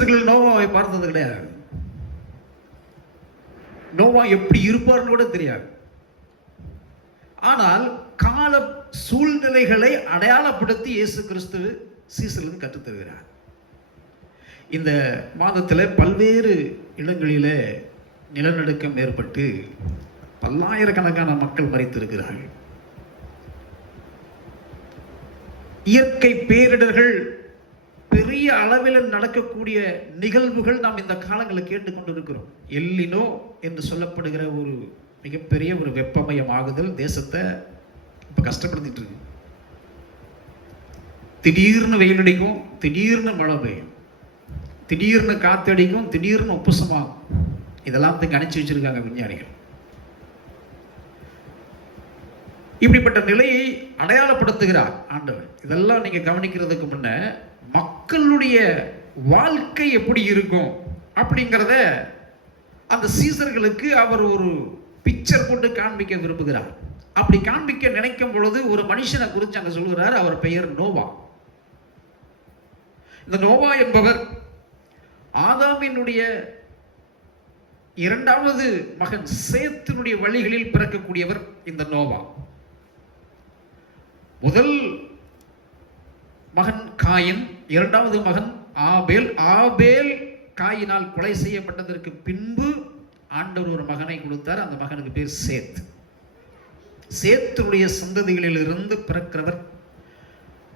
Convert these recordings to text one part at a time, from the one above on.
சீசர்கள் நோவாவை பார்த்தது கிடையாது. நோவா எப்படி இருப்பார்னு கூட தெரியாது. ஆனால் கால சூழ்நிலைகளை அடையாளப்படுத்தி இயேசு கிறிஸ்து சீசர்களுக்கு கற்றுத்தருகிறார். இந்த மாதத்தில் பல்வேறு இடங்களில் நிலநடுக்கம் ஏற்பட்டு பல்லாயிரக்கணக்கான மக்கள் மரித்திருக்கிறார்கள். இயற்கை பேரிடர்கள், பெரிய அளவில் நடக்கக்கூடிய நிகழ்வுகள் நாம் இந்த காலங்களில் கேட்டுக்கொண்டிருக்கிறோம். எல்லினோ என்று சொல்லப்படுகிற ஒரு மிகப்பெரிய ஒரு வெப்பமயமாகுதல் தேசத்தை இப்போ கஷ்டப்படுத்திட்டு இருக்கு. திடீர்னு வெயில் அடிக்கும், திடீர்னு மழை பெய்யும், திடீர்னு காத்தடிக்கும், திடீர்னு உப்புசமாகும். இதெல்லாம் கணிச்சு வச்சிருக்காங்க விஞ்ஞானிகள். இப்படிப்பட்ட நிலையை அடையாளப்படுத்துகிறார் ஆண்டவர். இதெல்லாம் நீங்க கவனிக்கிறதுக்கு முன்ன மக்களுடைய வாழ்க்கை எப்படி இருக்கும் அப்படிங்கிறத அந்த சீசர்களுக்கு அவர் ஒரு பிக்சர் போட்டு காண்பிக்க விரும்புகிறார். அப்படி காண்பிக்க நினைக்கும் பொழுது ஒரு மனுஷனை குறித்து அங்க சொல்கிறார். அவர் பெயர் நோவா. இந்த நோவா என்பவர் ஆதாமினுடைய இரண்டாவது மகன் சேத்தினுடைய வழிகளில் பிறக்கக்கூடியவர். இந்த நோவா முதல் மகன் காயின், இரண்டாவது மகன் ஆபேல். ஆபேல் காயினால் கொலை செய்யப்பட்டதற்கு பின்பு ஆண்டவர் ஒரு மகனை கொடுத்தார். அந்த மகனுக்கு பேர் சேத். சேத்துடைய சந்ததிகளில் இருந்து பிறக்கிறவர்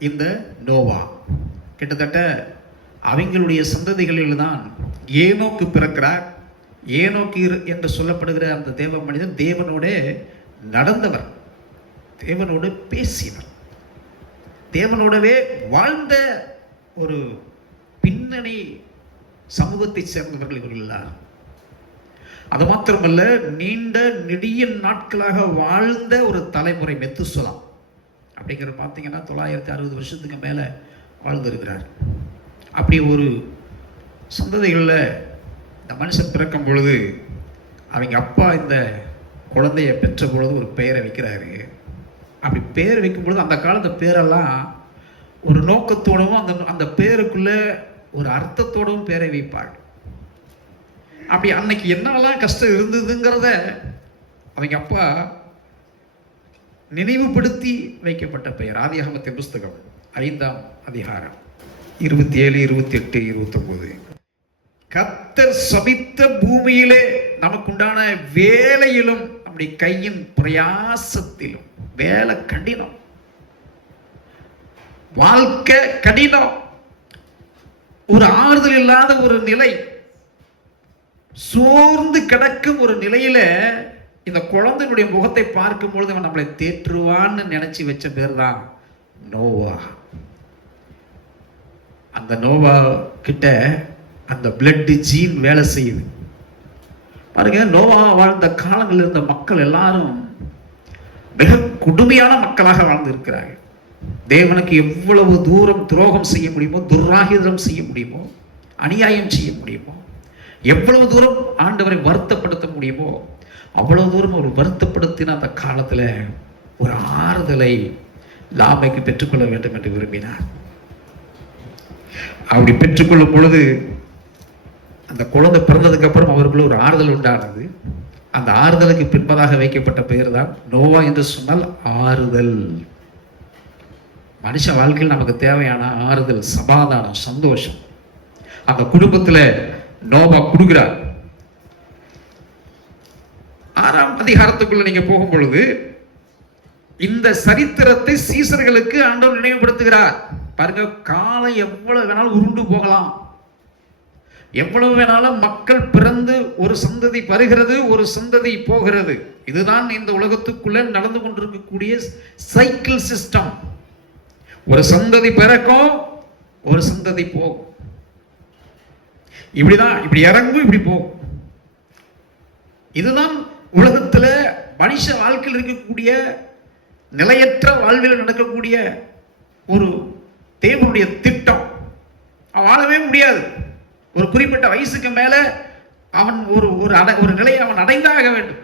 இந்த நோவா. கிட்டத்தட்ட அவங்களுடைய சந்ததிகளில் தான் ஏனோக்கு பிறக்கிறார். ஏனோக்கு என்று சொல்லப்படுகிற அந்த தேவ மனிதன் தேவனோட நடந்தவர், தேவனோடு பேசினார், தேவனோடவே வாழ்ந்த ஒரு பின்னணி சமூகத்தை சேர்ந்தவர்கள் இவர்கள். அது மாத்திரமல்ல, நீண்ட நெடிய நாட்களாக வாழ்ந்த ஒரு தலைமுறை மெத்துசலாம் அப்படிங்கிற பார்த்தீங்கன்னா 960 வருஷத்துக்கு மேலே வாழ்ந்திருக்கிறார். அப்படி ஒரு சந்ததிகளில் இந்த மனுஷன் பிறக்கும் பொழுது அவங்க அப்பா இந்த குழந்தைய பெற்ற பொழுது ஒரு பெயரை வைக்கிறாரு. அப்படி பேர் வைக்கும் பொழுது அந்த காலத்து பேரெல்லாம் ஒரு நோக்கத்தோடவும் அந்த பேருக்குள்ள ஒரு அர்த்தத்தோடவும் பேரை வைப்பாள். அப்படி அன்னைக்கு என்னெல்லாம் கஷ்டம் இருந்ததுங்கிறத அவங்க அப்பா நினைவுபடுத்தி வைக்கப்பட்ட பெயர். ஆதியாகமத்தின் புஸ்தகம் 5ஆம் அதிகாரம் 27, 28, 29. கர்த்தர் சபித்த பூமியிலே நமக்குண்டான வேலையிலும் அப்படி கையின் பிரயாசத்திலும், வேலை கடினம், வாழ்க்கை கடினம், ஒரு ஆறுதல் இல்லாத ஒரு நிலை, சோர்ந்து கிடக்கும் ஒரு நிலையில இந்த குழந்தைகளுடைய முகத்தை பார்க்கும் பொழுது அவன் நம்மளை தேற்றுவான்னு நினைச்சு வச்ச பேர் தான் நோவா. அந்த நோவா கிட்ட அந்த பிளட் ஜீன் வேலை செய்யுது பாருங்க. நோவா வாழ்ந்த காலங்களில் இருந்த மக்கள் எல்லாரும் மிக கொடுமையான மக்களாக வாழ்ந்து இருக்கிறார்கள். தேவனுக்கு எவ்வளவு தூரம் துரோகம் செய்ய முடியுமோ, துர்ராகிதம் செய்ய முடியுமோ, அநியாயம் செய்ய முடியுமோ, எவ்வளவு தூரம் ஆண்டவரை வருத்தப்படுத்த முடியுமோ அவ்வளவு தூரம் ஒரு வருத்தப்படுத்தின அந்த காலத்தில் ஒரு ஆறுதலை லாமைக்கு பெற்றுக்கொள்ள வேண்டும் என்று விரும்பினார். அப்படி பெற்றுக்கொள்ளும் பொழுது அந்த குழந்தை பிறந்ததுக்கு அப்புறம் அவருக்குள்ள ஒரு ஆறுதல் உண்டானது. அந்த ஆறுதலுக்கு பின்பதாக வைக்கப்பட்ட பெயர் தான் நோவா என்று சொன்னால் ஆறுதல். மனுஷ வாழ்க்கையில் நமக்கு தேவையான ஆறுதல், சமாதானம், சந்தோஷம் அந்த குடும்பத்தில் நோவா கொடுக்கிறார். 6ஆம் அதிகாரத்துக்குள்ள நீங்க போகும் பொழுது இந்த சரித்திரத்தை சீசர்களுக்கு ஆண்டவர் நினைவுபடுத்துகிறார். பாருங்க, காலம் எவ்வளவு வேணாலும் உருண்டு போகலாம், எவ்வளவு வேணாலும் மக்கள் பிறந்து ஒரு சந்ததி வருகிறது, ஒரு சந்ததி போகிறது. இதுதான் இந்த உலகத்துக்குள்ள நடந்து கொண்டிருக்கக்கூடிய சைக்கிள் சிஸ்டம். ஒரு சந்ததி பிறக்கும், ஒரு சந்ததி போகும். இப்படிதான், இப்படி இறங்கும், இப்படி போகும். இதுதான் உலகத்துல மனுஷ வாழ்க்கையில் இருக்கக்கூடிய நிலையற்ற வாழ்வில் நடக்கக்கூடிய ஒரு தேவனுடைய திட்டம். அவன் வாழவே முடியாது. ஒரு குறிப்பிட்ட வயசுக்கு மேல அவன் ஒரு நிலையை அவன் அடைந்தாக வேண்டும்.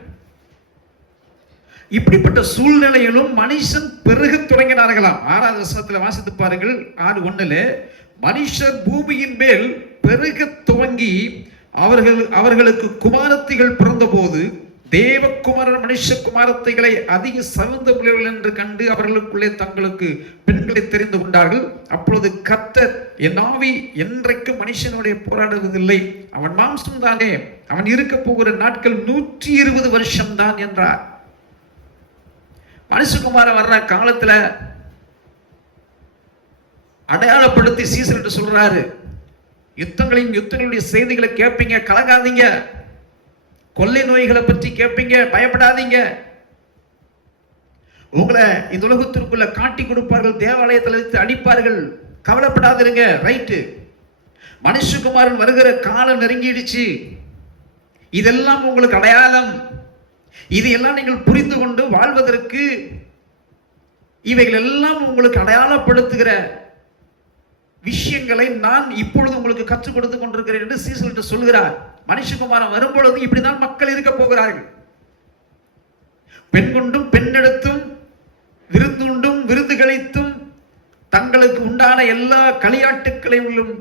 இப்படிப்பட்ட சூழ்நிலையிலும் மனுஷன் பெருக தொடங்கினார்களாம். 6வது வசனத்தில் வாசித்து பாருங்கள். 6:1 மனுஷர் பூமியின் மேல் பெருக துவங்கி அவர்களுக்கு குமாரத்திகள் பிறந்தபோது தேவகுமாரன் மனுஷகுமாரத்தைகளை அதிக சவுந்த பிள்ளைகள் என்று கண்டு அவர்களுக்குள்ளே தங்களுக்கு பெண்களை தெரிந்து கொண்டார்கள். அப்பொழுது கர்த்தர், என் ஆவி என்றைக்கு மனுஷனுடைய போராடுவதில்லை, அவன் மாம்சம் தானே, அவன் இருக்க போகிற நாட்கள் 120 வருஷம் தான் என்றார். மனுஷகுமாரன் வர்ற காலத்துல அடையாளப்படுத்தி சீசர்கிட்ட சொல்றாரு, யுத்தங்களுடைய செய்திகளை கேட்பீங்க, கலங்காதீங்க. கொள்ளை நோய்களை பற்றி கேட்பீங்க, பயப்படாதீங்க. உங்களை இந்த உலகத்திற்குள்ள காட்டி கொடுப்பார்கள், தேவாலயத்தில் வைத்து அடிப்பார்கள், கவலைப்படாதிருங்க. ரைட்டு, மனுஷகுமாரன் வருகிற காலம் நெருங்கிடுச்சு. இதெல்லாம் உங்களுக்கு அடையாளம். இதையெல்லாம் நீங்கள் புரிந்து கொண்டு வாழ்வதற்கு இவைகள் எல்லாம் உங்களுக்கு அடையாளப்படுத்துகிற விஷயங்களை நான் இப்பொழுது உங்களுக்கு கற்றுக் கொடுத்து கொண்டிருக்கிறேன் என்று சீசர்கிட்ட சொல்கிறார். மனுஷகுமாரன் வரும்பொழுது இப்படிதான் மக்கள் இருக்க போகிறார்கள். பெண் கொண்டும் பெண்ணெடுத்தும் விருந்துண்டும் விருது கழித்தும் தங்களுக்கு உண்டான எல்லா களியாட்டுக்களையும்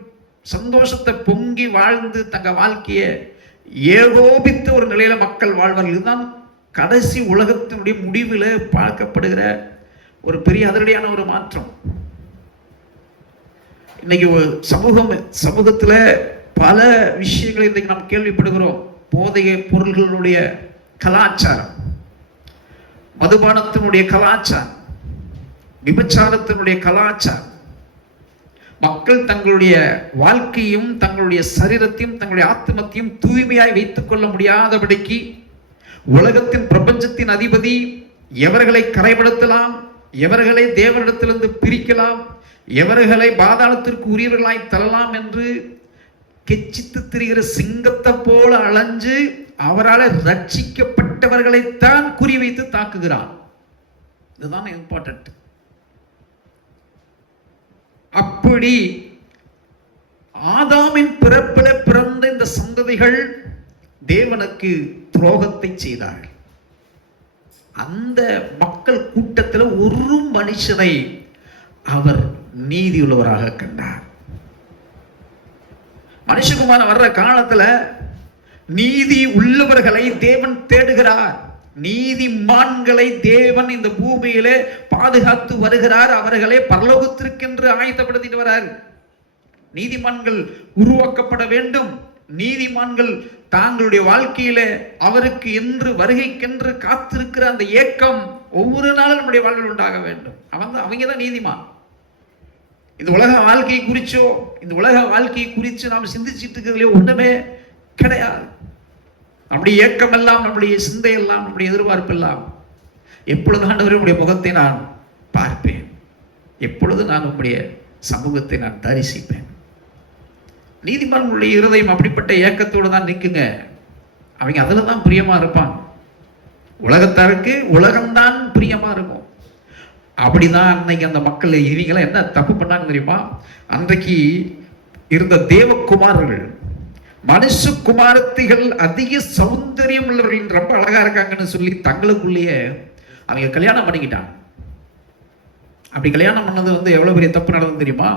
சந்தோஷத்தை பொங்கி வாழ்ந்து தங்க வாழ்க்கையை ஏகோபித்த ஒரு நிலையில மக்கள் வாழ்வார்கள். இதுதான் கடைசி உலகத்தினுடைய முடிவில் பார்க்கப்படுகிற ஒரு பெரிய அதிரடியான ஒரு மாற்றம். இன்னைக்கு சமூகத்துல பல விஷயங்களை இன்றைக்கு நாம் கேள்விப்படுகிறோம். போதைய பொருள்களுடைய கலாச்சாரம், மதுபானத்தினுடைய கலாச்சாரம், விபச்சாரத்தினுடைய கலாச்சாரம். மக்கள் தங்களுடைய வாழ்க்கையும் தங்களுடைய சரீரத்தையும் தங்களுடைய ஆத்மத்தையும் தூய்மையாய் வைத்துக் கொள்ள முடியாதபடிக்கு உலகத்தின் பிரபஞ்சத்தின் அதிபதி எவர்களை கரைப்படுத்தலாம், எவர்களை தேவனிடத்திலிருந்து பிரிக்கலாம், எவர்களை பாதாளத்திற்கு உரியவர்களாய் தரலாம் என்று கெச்சித்து திரிகிற சிங்கத்தை போல அலைஞ்சு அவரால் ரட்சிக்கப்பட்டவர்களைத்தான் குறிவைத்து தாக்குகிறான். இதுதான் இம்பார்ட்டன்ட். அப்படி ஆதாமின் பிறப்பில பிறந்த இந்த சந்ததிகள் தேவனுக்கு துரோகத்தை செய்தார்கள். அந்த மக்கள் கூட்டத்தில் ஒரு மனுஷனை அவர் நீதியுள்ளவராக கண்டார். மனுஷகுமாரன் வர்ற காலத்துல நீதி உள்ளவர்களை தேவன் தேடுகிறார். நீதிமான்களை தேவன் இந்த பூமியிலே பாதுகாத்து வருகிறார். அவர்களை பரலோகத்திற்கென்று ஆயத்தப்படுத்திட்டு வரார். நீதிமான்கள் உருவாக்கப்பட வேண்டும். நீதிமான்கள் தாங்களுடைய வாழ்க்கையில அவருக்கு என்று வருகைக்கென்று காத்திருக்கிற அந்த ஏக்கம் ஒவ்வொரு நாளும் நம்முடைய வாழ்வில் உண்டாக வேண்டும். அவங்க தான் நீதிமான். இந்த உலக வாழ்க்கையை குறிச்சோ இந்த உலக வாழ்க்கையை குறித்து நாம் சிந்திச்சுட்டு இருக்கிறதுலையோ ஒண்ணுமே கிடையாது. நம்முடைய ஏக்கம் எல்லாம், நம்முடைய சிந்தை எல்லாம், நம்முடைய எதிர்பார்ப்பு எல்லாம், எப்பொழுது ஆண்டவரே உம்முடைய முகத்தை நான் பார்ப்பேன், எப்பொழுது நான் உம்முடைய சமூகத்தை நான் தரிசிப்பேன். நீதிமான்களுடைய இருதயம் அப்படிப்பட்ட ஏக்கத்தோடு தான் நிற்குங்க. அவங்க அதுல தான் பிரியமா இருப்பாங்க. உலகத்தாருக்கு உலகம்தான் பிரியமா இருக்கும். அப்படிதான் அன்னைக்கு அந்த மக்கள் இவங்களாம் என்ன தப்பு பண்ணாங்க தெரியுமா? அன்றைக்கு இருந்த தேவகுமாரர்கள் மனுஷகுமாரத்திகள் அதிக சௌந்தரியம் உள்ளவர்கள், ரொம்ப அழகா இருக்காங்கன்னு சொல்லி தங்களுக்குள்ளேயே அவங்க கல்யாணம் பண்ணிக்கிட்டாங்க. அப்படி கல்யாணம் பண்ணது எவ்வளவு பெரிய தப்பு நடந்தது தெரியுமா?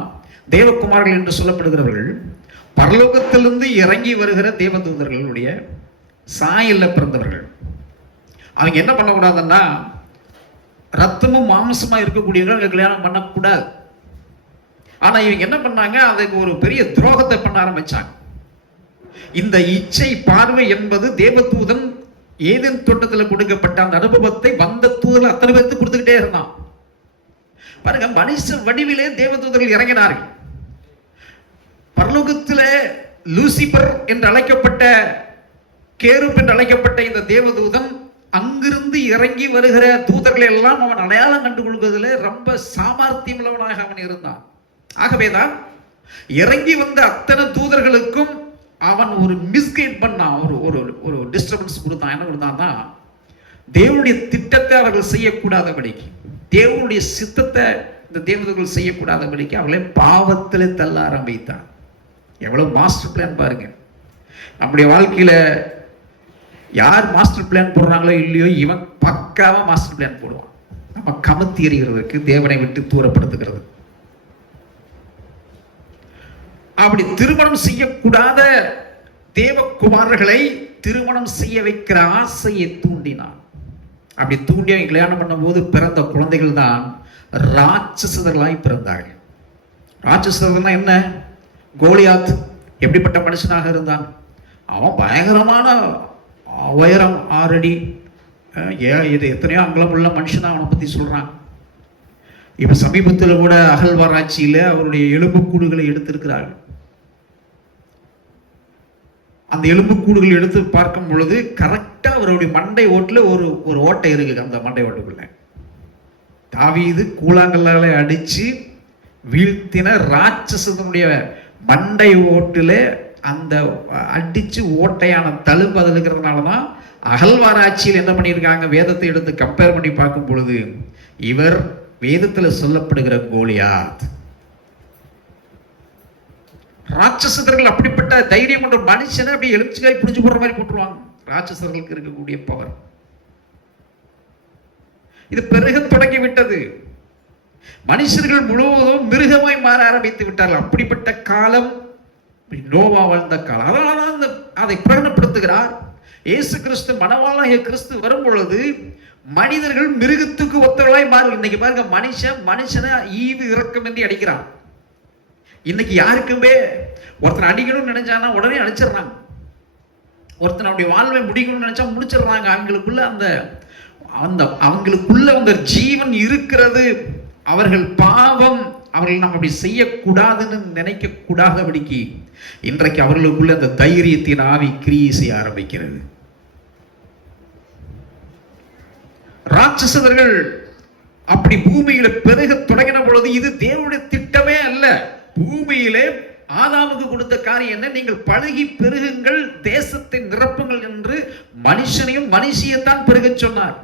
தேவகுமார்கள் என்று சொல்லப்படுகிறவர்கள் பரலோகத்திலிருந்து இறங்கி வருகிற தேவதூதர்களுடைய சாயல்ல பிறந்தவர்கள். அவங்க என்ன பண்ணக்கூடாதுன்னா, ரத்தமும் மாம்சமா இருக்கக்கூடியவங்க கல்யாணம் பண்ணக்கூடாது. ஆனா இவங்க என்ன பண்ணாங்க, அதுக்கு ஒரு பெரிய துரோகத்தை பண்ண ஆரம்பிச்சாங்க. இந்த இச்சை பார்வை என்பது தேவதூதன் ஏதேன் தோட்டத்தில் கொடுக்கப்பட்ட அந்த அனுபவத்தை வந்த தூதர் அத்தனை பேருக்கு கொடுத்துக்கிட்டே இருந்தான். பாருங்க, மனுஷ வடிவிலே தேவதூதர்கள் இறங்கினார்கள். பரலோகத்தில் லூசிபர் என்று அழைக்கப்பட்ட, கேருப் என்று அழைக்கப்பட்ட இந்த தேவதூதன் அங்கிருந்து இறங்கி வருகிற தூதர்களை எல்லாம் அவன் அடையாளம் கண்டு கொள்வதில் ரொம்ப சாமர்த்தியம் உள்ளவனாக அவன் இருந்தான். ஆகவேதான் இறங்கி வந்த அத்தனை தூதர்களுக்கும் அவன் ஒரு மிஸ்கைட் பண்ணான், ஒரு டிஸ்டர்பன்ஸ் கொடுத்தான். என்ன கொடுத்தான்னா, தேவனுடைய திட்டத்தை அவர்கள் செய்யக்கூடாதபடிக்கு, தேவனுடைய சித்தத்தை இந்த தேவதூதர்கள் செய்யக்கூடாதபடிக்கு அவர்களை பாவத்தில் தள்ள ஆரம்பித்தான். எவ்வளவு மாஸ்டர் பிளான் பாருங்க. நம்முடைய வாழ்க்கையில யார் மாஸ்டர் பிளான் போடுறாங்களோ இல்லையோ, இவன் பக்காவா மாஸ்டர் பிளான் போடுவான். நம்ம கமத்தி எறிகிறதுக்கு, தேவனை விட்டு தூரப்படுத்துகிறது. அப்படி திருமணம் செய்யக்கூடாத தேவகுமாரர்களை திருமணம் செய்ய வைக்கிற ஆசையை தூண்டினான். அப்படி தூண்டி அவன் கல்யாணம் பண்ணும்போது பிறந்த குழந்தைகள் தான் ராட்சசர்களாய் பிறந்தார்கள். ராட்சசர்கள்னா என்ன? கோலியாத் எப்படிப்பட்ட மனுஷனாக இருந்தான்? அவன் பயங்கரமான உயரம் 6 அடி, இது எத்தனையோ அங்கலம் உள்ள மனுஷன் அவனை பற்றி சொல்கிறான். இப்போ சமீபத்தில் கூட அகழ்வாராய்ச்சியில் அவருடைய எலும்புக்கூடுகளை எடுத்திருக்கிறார்கள். அந்த எலும்புக்கூடுகள் எடுத்து பார்க்கும் பொழுது கரெக்டாக அவருடைய மண்டை ஓட்டில் ஒரு ஓட்டை இருக்குது. அந்த மண்டை ஓட்டுக்குள்ள தாவீது கூழாங்கல்ல அடித்து வீழ்த்தின ராட்சசனுடைய மண்டை ஓட்டில் அந்த அடித்து ஓட்டையான தழும்பு அதில் இருக்கிறதுனால தான் அகழ்வாராய்ச்சியில் என்ன பண்ணியிருக்காங்க, வேதத்தை எடுத்து கம்பேர் பண்ணி பார்க்கும் பொழுது இவர் வேதத்தில் சொல்லப்படுகிற கோலியாத். ராட்சசர்கள் அப்படிப்பட்ட தைரியம் கொண்ட மனுஷனை அப்படி எலுமிச்சைக்காய் பிடிச்சு போடுற மாதிரி போட்டுருவாங்க. ராட்சசர்களுக்கு இருக்கக்கூடிய பவர் இது பெருக தொடங்கி விட்டது. மனுஷர்கள் முழுவதும் மிருகமாய் மாற ஆரம்பித்து விட்டார்கள். அப்படிப்பட்ட காலம் நோவா வாழ்ந்த காலம். அதனாலதான் அதை பிரகடனப்படுத்துகிறார். இயேசு கிறிஸ்து மணவாளனாகிய கிறிஸ்து வரும் பொழுது மனிதர்கள் மிருகத்துக்கு ஒத்தவர்களாய் மாறும். இன்னைக்கு பாருங்க, மனுஷனை ஈவு இரக்கமின்றி அடிக்கிறான். இன்னைக்கு யாருக்குமே ஒருத்தனை அடிக்கணும்னு நினைச்சானா உடனே அடிச்சிடறாங்க. ஒருத்தனுடைய வாழ்வை முடிக்கணும்னு நினைச்சா முடிச்சிடறாங்க. அவங்களுக்குள்ள அந்த ஜீவன் இருக்கிறது. அவர்கள் பாவம், அவர்கள் நம்ம அப்படி செய்யக்கூடாதுன்னு நினைக்க கூடாதபடிக்கு இன்றைக்கு அவர்களுக்குள்ள அந்த தைரியத்தின் ஆவி கிரியை செய்ய ஆரம்பிக்கிறது. ராட்சசர்கள் அப்படி பூமியில பெருக தொடங்கின பொழுது இது தேவனுடைய திட்டமே அல்ல. பூமியிலே ஆதாமுக்கு கொடுத்த காரியம் என்ன? நீங்கள் பழகி பெருகுங்கள், தேசத்தை நிரப்புங்கள் என்று மனுஷனையும் மனுஷியத்தான் பெருக சொன்னார்.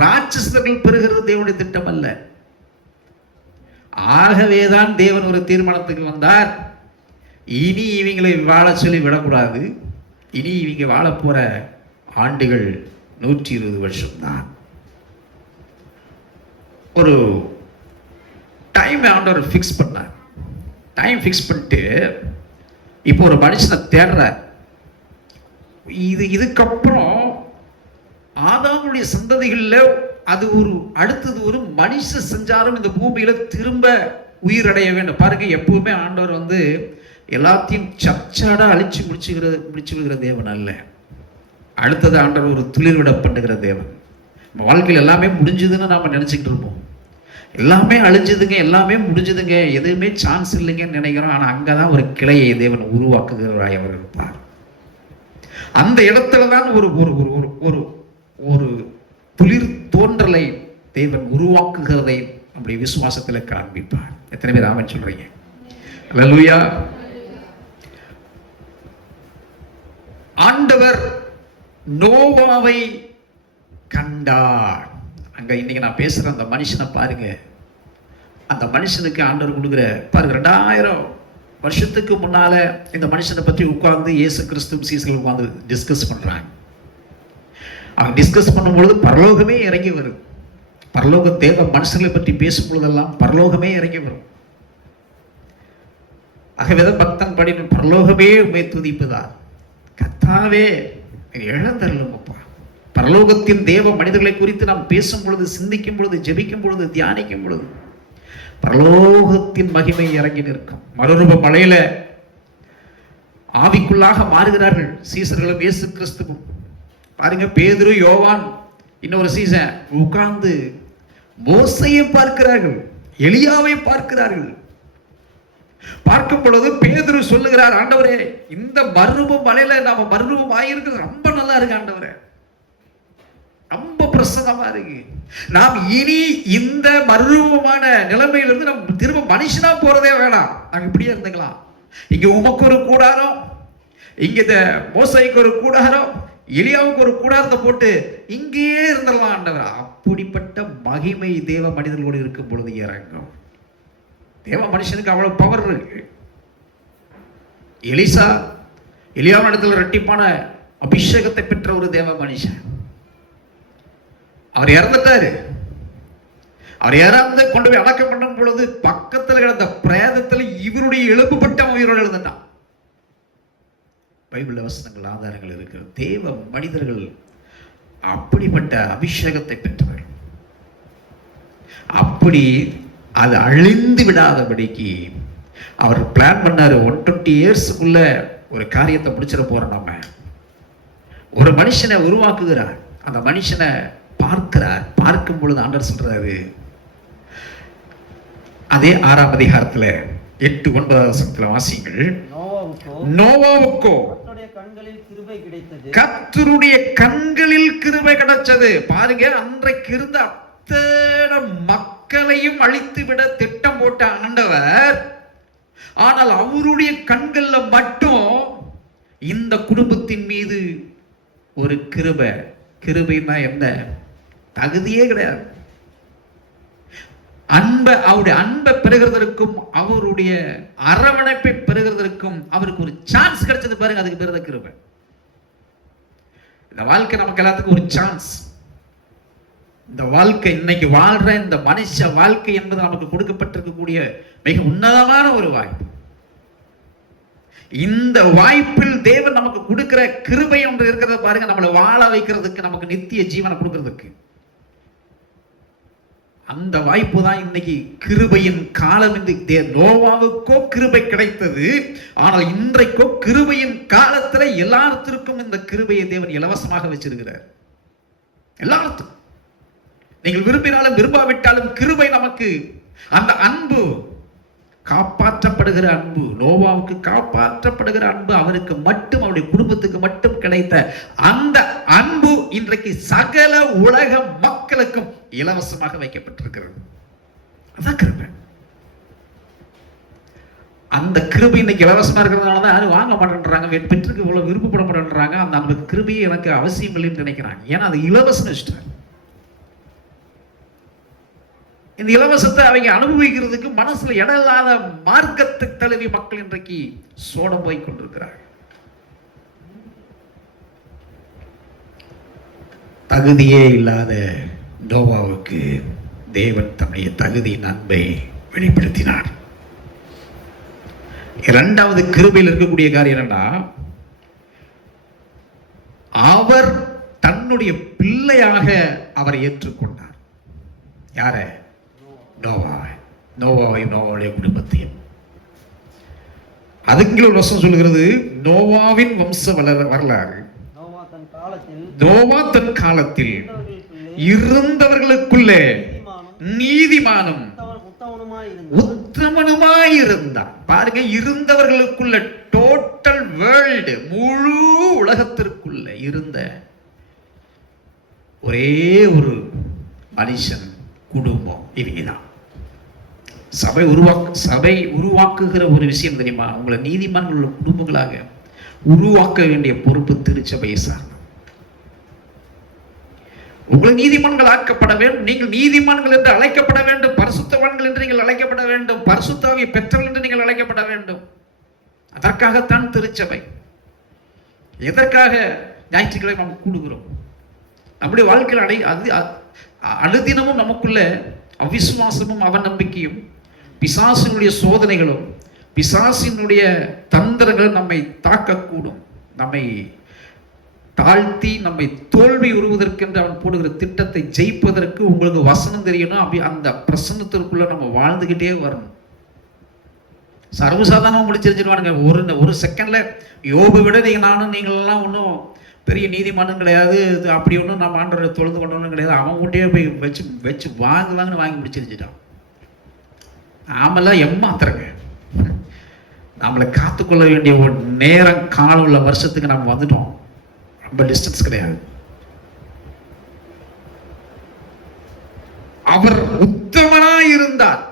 ராட்சசர்கள் பெருகிறது தேவனுடைய திட்டம் அல்ல. ஆகவேதான் தேவன் ஒரு தீர்மானத்துக்கு வந்தார். இனி இவங்களை வாழ சொல்லி விடக்கூடாது. இனி இவங்க வாழ போற ஆண்டுகள் 120 வருஷம் தான். ஒரு டைம் ஆண்டவர் ஃபிக்ஸ் பண்ணார். டைம் ஃபிக்ஸ் பண்ணிட்டு இப்போ ஒரு மனுஷனை தேடுற. இதுக்கப்புறம் ஆதாமுடைய சந்ததிகளில் அது அடுத்தது ஒரு மனுஷ சஞ்சாரம் இந்த பூமியில திரும்ப உயிரடைய வேண்டும். பாருங்க, எப்பவுமே ஆண்டவர் எல்லாத்தையும் சச்சாடா அழிச்சு முடிச்சுக்கிற தேவன் அல்ல. அடுத்தது ஆண்டவர் ஒரு துளிர் விட பண்ணுகிற தேவன். நம்ம வாழ்க்கையில் எல்லாமே முடிஞ்சதுன்னு நாம நினைச்சுக்கிட்டு இருப்போம். எல்லாமே அழிஞ்சதுங்க, எல்லாமே முடிஞ்சதுங்க, எதுவுமே சான்ஸ் இல்லைங்கன்னு நினைக்கிறோம். ஆனா அங்கதான் ஒரு கிளையை தேவன் உருவாக்குகிறவராய் அவர் இருப்பார். அந்த இடத்துல தான் ஒரு துளிர் தோன்றலை தேவன் உருவாக்குகிறதை நம்முடைய விசுவாசத்தில் காண்பிப்பார். எத்தனை பேர் ஆமென் சொல்றீங்க? அல்லேலூயா. ஆண்டவர் நோவாவை கண்டார். அங்க இன்னைக்கு நான் பேசுற அந்த மனுஷனை பாருங்க. அந்த மனுஷனுக்கு ஆண்டவர் கொடுக்குற பாருங்க, 2000 வருஷத்துக்கு முன்னால இந்த மனுஷனை பற்றி உட்கார்ந்து இயேசு கிறிஸ்து சீசர்கள் உட்கார்ந்து டிஸ்கஸ் பண்றாங்க. அவங்க டிஸ்கஸ் பண்ணும்பொழுது பரலோகமே இறங்கி வரும். பரலோக தேவ மனுஷர்களை பற்றி பேசும் பொழுதெல்லாம் பரலோகமே இறங்கி வரும். ஆகவே பக்தன் படினும் பரலோகமே உண்மை துதிப்பதா, கர்த்தாவே இழந்தருளுங்கப்பா. பரலோகத்தின் தேவ மனிதர்களை குறித்து நாம் பேசும் பொழுது, சிந்திக்கும் பொழுது, ஜெபிக்கும் பொழுது, தியானிக்கும் பொழுது பரலோகத்தின் மகிமை இறங்கி நிற்கும். மறுரூப மலையில ஆவிக்குள்ளாக மாறுகிறார்கள் சீசர்களும் இயேசு கிறிஸ்துவும். பாருங்க, பேதுரு, யோவான், இன்னொரு சீசன் உட்கார்ந்து மோசையை பார்க்கிறார்கள், எலியாவை பார்க்கிறார்கள். பார்க்கும் பொழுது பேதுரு சொல்லுகிறார், ஆண்டவரே, இந்த மறுரூப மலையில நாம மறுரூபம் ஆகியிருக்கிறது ரொம்ப நல்லா இருக்கு ஆண்டவரே, ரொம்ப பிரசன்னமா இருக்கு. நாம் இனி இந்த மறுரூபமான நிலைமையிலிருந்து நம்ம திரும்ப மனுஷனா போறதே வேணாம், நாங்க இப்படியே இருந்துக்கலாம். இங்க உமக்கு ஒரு கூடாரம், இங்க இந்த மோசைக்கு ஒரு கூடாரம், எலியாவுக்கு ஒரு கூடாரத்தை போட்டு இங்கேயே இருந்துடலாம் ஆண்டவர். அப்படிப்பட்ட மகிமை தேவ மனிதர்களோடு இருக்கும் பொழுது இறங்கும். தேவ மனுஷனுக்கு அவ்வளவு பவர் இருக்கு. எலியாவின் இடத்துல இரட்டிப்பான அபிஷேகத்தை பெற்ற ஒரு தேவ மனுஷன். அவர் இறந்துட்டாரு. அவர் யாராவது கொண்டு போய் அடக்கம் பண்ணும் பொழுது பக்கத்தில் கிடந்த பிரேதத்தில் இவருடைய எழுப்புப்பட்ட உயிரோடு எழுந்துட்டான். பைபிள் வசனங்கள் ஆதாரங்கள் இருக்கிறது. தேவ மனிதர்கள் அப்படிப்பட்ட அபிஷேகத்தை பெற்றவர்கள். அப்படி அது அழிந்து விடாதபடிக்கு அவர் பிளான் பண்ணாரு. 120 இயர்ஸுக்குள்ள ஒரு காரியத்தை முடிச்சிட போறோம். நம்ம ஒரு மனுஷனை உருவாக்குகிறார், அந்த மனுஷனை பார்க்கிறார். பார்க்கும் பொழுது ஆண்டவர் சொல்றாரு, அதே 6ஆம் அதிகாரத்துல 8-9 வசனத்துல வாசிங்கள். நோவாவுக்கோ கர்த்தருடைய கண்களில் கிருபை கிடைச்சது. பாருங்க, அன்றைக்கு இருந்த அத்தனை மக்களையும் அழித்து விட திட்டம் போட்ட ஆண்டவர், ஆனால் அவருடைய கண்கள்ல மட்டும் இந்த குடும்பத்தின் மீது ஒரு கிருபை. கிருபைன்னா என்ன? தகுதியே கிடையாது. அவருடைய அன்பை பெறுகிறதற்கும் அவருடைய அரவணைப்பை பெறுகிறதற்கும் அவருக்கு ஒரு சான்ஸ் கிடைச்சது. பாருங்க, அதுக்கு பேர் தான் கிருபை. இந்த வாழ்க்கை நமக்கு எல்லாத்துக்கும் ஒரு சான்ஸ். இந்த வாழ்க்கை, இன்னைக்கு வாழ்ற இந்த மனுஷ வாழ்க்கை என்பது நமக்கு கொடுக்கப்பட்டிருக்கக்கூடிய மிக உன்னதமான ஒரு வாய்ப்பு. இந்த வாய்ப்பில் தேவன் நமக்கு கொடுக்கிற கிருபை ஒன்று இருக்கிறத பாருங்க, நம்மளை வாழ வைக்கிறதுக்கு, நமக்கு நித்திய ஜீவனை கொடுக்கிறதுக்கு. அந்த வாய்ப்பு தான் இன்னைக்கு கிருபையின் காலம். நோவாவுக்கோ கிருபை கிடைத்தது, ஆனால் இன்றைக்கோ கிருபையின் காலத்துல எல்லாத்திற்கும் இந்த கிருபையை தேவன் இலவசமாக வச்சிருக்கிறார். எல்லாத்துக்கும் நீங்கள் விரும்பினாலும் விரும்பாவிட்டாலும் கிருபை நமக்கு, அந்த அன்பு, காப்பாற்றப்படுகிற அன்பு, நோவாவுக்கு காப்பாற்றப்படுகிற அன்பு, அவருக்கு மட்டும், அவருடைய குடும்பத்துக்கு மட்டும் கிடைத்த அந்த அன்பு இன்றைக்கு சகல உலக மக்களுக்கும் இலவசமாக வைக்கப்பட்டிருக்கிறது. அதான் கிருபை. அந்த கிருபை இன்னைக்கு இலவசமா இருக்கிறதுனால தான் யாரும் வாங்க மாட்டேன்றாங்க, பெற்றுக்கு இவ்வளவு விருப்பப்பட மாட்டேன்றாங்க. அந்த கிருபையை எனக்கு அவசியம் இல்லைன்னு நினைக்கிறாங்க. ஏன்னா அது இலவசம் இஷ்டம். இந்த இலவசத்தை அவங்க அனுபவிக்கிறதுக்கு மனசுல இடம் இல்லாத மார்க்கத்தை தழுவி மக்கள் இன்றைக்கு சோடம் போய் கொண்டிருக்கிறார்கள். தகுதியே இல்லாத நோவாவுக்கு தேவன் தம்முடைய தகுதியின் அன்பை வெளிப்படுத்தினார். இரண்டாவது கிருபையில் இருக்கக்கூடிய காரியம் என்னன்னா, அவர் தன்னுடைய பிள்ளையாக அவரை ஏற்றுக்கொண்டார். யார? நோவாவையும் நோவாவுடைய குடும்பத்தையும். அதுக்கு ஒரு வசனம் சொல்லுகிறது, நோவாவின் வம்ச வரலாறு. நோவா தன் காலத்தில் இருந்தவர்களுக்குள்ளே நீதிமானும் உத்தமனுமாய் இருந்தான். பாருங்க, இருந்தவர்களுக்குள்ள, டோட்டல் வேர்ல்டு, முழு உலகத்திற்குள்ள இருந்த ஒரே ஒரு மனுஷன், குடும்பம். இவங்கதான் சபை உருவாக்குகிற ஒரு விஷயம் தெரியுமா? உங்களை நீதிமான்கள் குடும்பங்களாக உருவாக்க வேண்டிய பொறுப்பு திருச்சபையை சார்ந்த. உங்களை நீதிமான்கள் ஆக்கப்பட வேண்டும். நீங்கள் நீதிமான்கள் என்று அழைக்கப்பட வேண்டும். பரிசுத்தவான்கள் என்று நீங்கள் அழைக்கப்பட வேண்டும். பரிசுத்தாவியை பெற்றவர்கள் என்று நீங்கள் அழைக்கப்பட வேண்டும். அதற்காகத்தான் திருச்சபை. எதற்காக ஞாயிற்றுக்கிழமை நாம் கூடுகிறோம்? நம்முடைய வாழ்க்கையில் அனுதினமும் நமக்குள்ள அவிசுவாசமும் அவநம்பிக்கையும் பிசாசினுடைய சோதனைகளும் பிசாசினுடைய தந்திரங்களும் நம்மை தாக்கக்கூடும். நம்மை தாழ்த்தி நம்மை தோல்வி உருவதற்கென்று அவன் போடுகிற திட்டத்தை ஜெயிப்பதற்கு உங்களுக்கு வசனம் தெரியணும். அப்படி அந்த பிரசன்னத்திற்குள்ள நம்ம வாழ்ந்துகிட்டே வரணும். சர்வசாதாரணமாக முடிச்சிருச்சுருவானுங்க. ஒரு செகண்ட்ல யோபை விட நீங்களெல்லாம் ஒன்றும் பெரிய நீதிமானும் கிடையாது, அப்படி ஒன்றும் நம்ம ஆண்டவரை தொழுது கொண்டவனும் கிடையாது. அவன் கூட்டே போய் வச்சு வாங்குன்னு வாங்கி முடிச்சிருச்சுட்டான். நாமெல்லாம் ஏமாத்துறங்க. நம்மளை காத்துக்கொள்ள வேண்டிய ஒரு நேரம், காலம் உள்ள வருஷத்துக்கு நம்ம வந்துட்டோம். ரொம்ப டிஸ்டன்ஸ் கிடையாது. அவர் உத்தமனாய் இருந்தார்.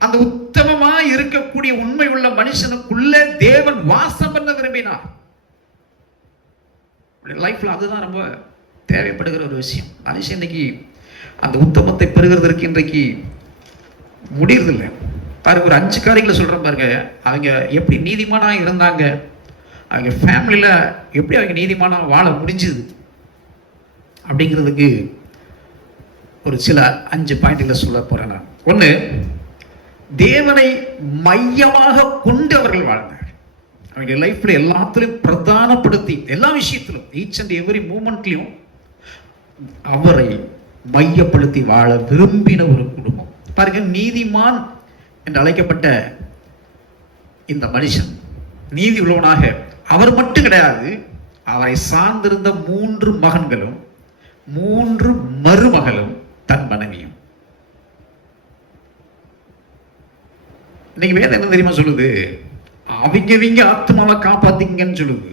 அந்த உத்தமமாய் இருக்கக்கூடிய உண்மை உள்ள மனுஷனுக்குள்ள தேவன் வாசம் பண்ண விரும்பினார். லைஃப்ல அதுதான் ரொம்ப தேவைப்படுகிற ஒரு விஷயம். மனுஷன் இன்னைக்கு அந்த உத்தமத்தை பெறுகிறதற்கு இன்றைக்கு முடியறதில்லை. பாருங்க, ஒரு 5 காரியங்களை சொல்றேன் பாருங்க. அவங்க எப்படி நீதிமானா இருந்தாங்க, அவங்க ஃபேமிலியில எப்படி அவங்க நீதிமானா வாழ முடிஞ்சது அப்படிங்கிறதுக்கு ஒரு சில 5 பாயிண்ட்களை சொல்ல போறேன் நான். ஒன்று, தேவனை மையமாக கொண்டு அவர்கள் வாழ்ந்தார். அவங்களுடைய லைஃப்ல எல்லாத்திலையும் பிரதானப்படுத்தி, எல்லா விஷயத்திலும், ஈச் அண்ட் எவ்ரி மூமெண்ட்லையும் அவரை மையப்படுத்தி வாழ விரும்பின ஒரு குடும்பம். பாருங்க, நீதிமான் என்று அழைக்கப்பட்ட இந்த மனுஷன் நீதி உள்ளவனாக அவர் மட்டும் கிடையாது, அவரை சார்ந்திருந்த 3 மகன்களும் 3 மருமகளும் தன் மனைவியும். இன்னைக்கு வேதம் என்ன தெரியுமா சொல்லுது? அவங்க ஆத்மாவை காப்பாத்தீங்கன்னு சொல்லுது.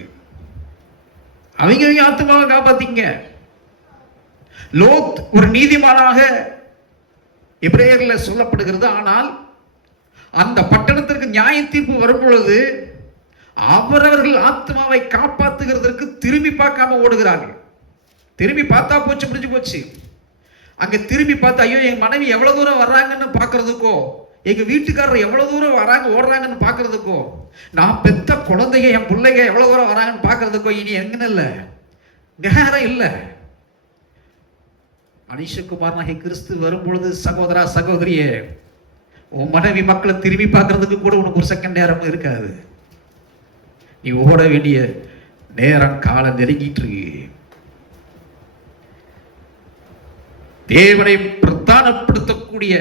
அவங்க ஆத்மாவை காப்பாத்தீங்க. லோத் ஒரு நீதிமானாக எபிரேயர்ல சொல்லப்படுகிறது. ஆனால் அந்த பட்டணத்திற்கு நியாய தீர்ப்பு வரும் பொழுது அவரவர்கள் ஆத்மாவை காப்பாற்றுகிறதற்கு திரும்பி பார்க்காம ஓடுகிறார்கள். திரும்பி பார்த்தா போச்சு, முடிஞ்சு போச்சு. அங்க திரும்பி பார்த்து, ஐயோ என் மனைவி எவ்வளவு தூரம் வர்றாங்கன்னு பாக்குறதுக்கோ, எங்க வீட்டுக்காரர் எவ்வளவு தூரம் வராங்க ஓடுறாங்கன்னு பாக்குறதுக்கோ, நான் பெத்த குழந்தைங்க என் பிள்ளைங்க எவ்வளவு தூரம் வராங்கன்னு பாக்குறதுக்கோ இனி எங்கன்னு இல்லை, நேரம் இல்லை. மனுஷகுமாரனாகிய கிறிஸ்து வரும் பொழுது, சகோதரா சகோதரியே, உன் மனைவி மக்களை திரும்பி பார்க்கறதுக்கு கூட உனக்கு ஒரு செகண்ட் நேரம் இருக்காது. நீ ஓட வேண்டிய நேரம் காலம் நெருங்கிட்டு இருக்கு. தேவனை பிரதானப்படுத்தக்கூடிய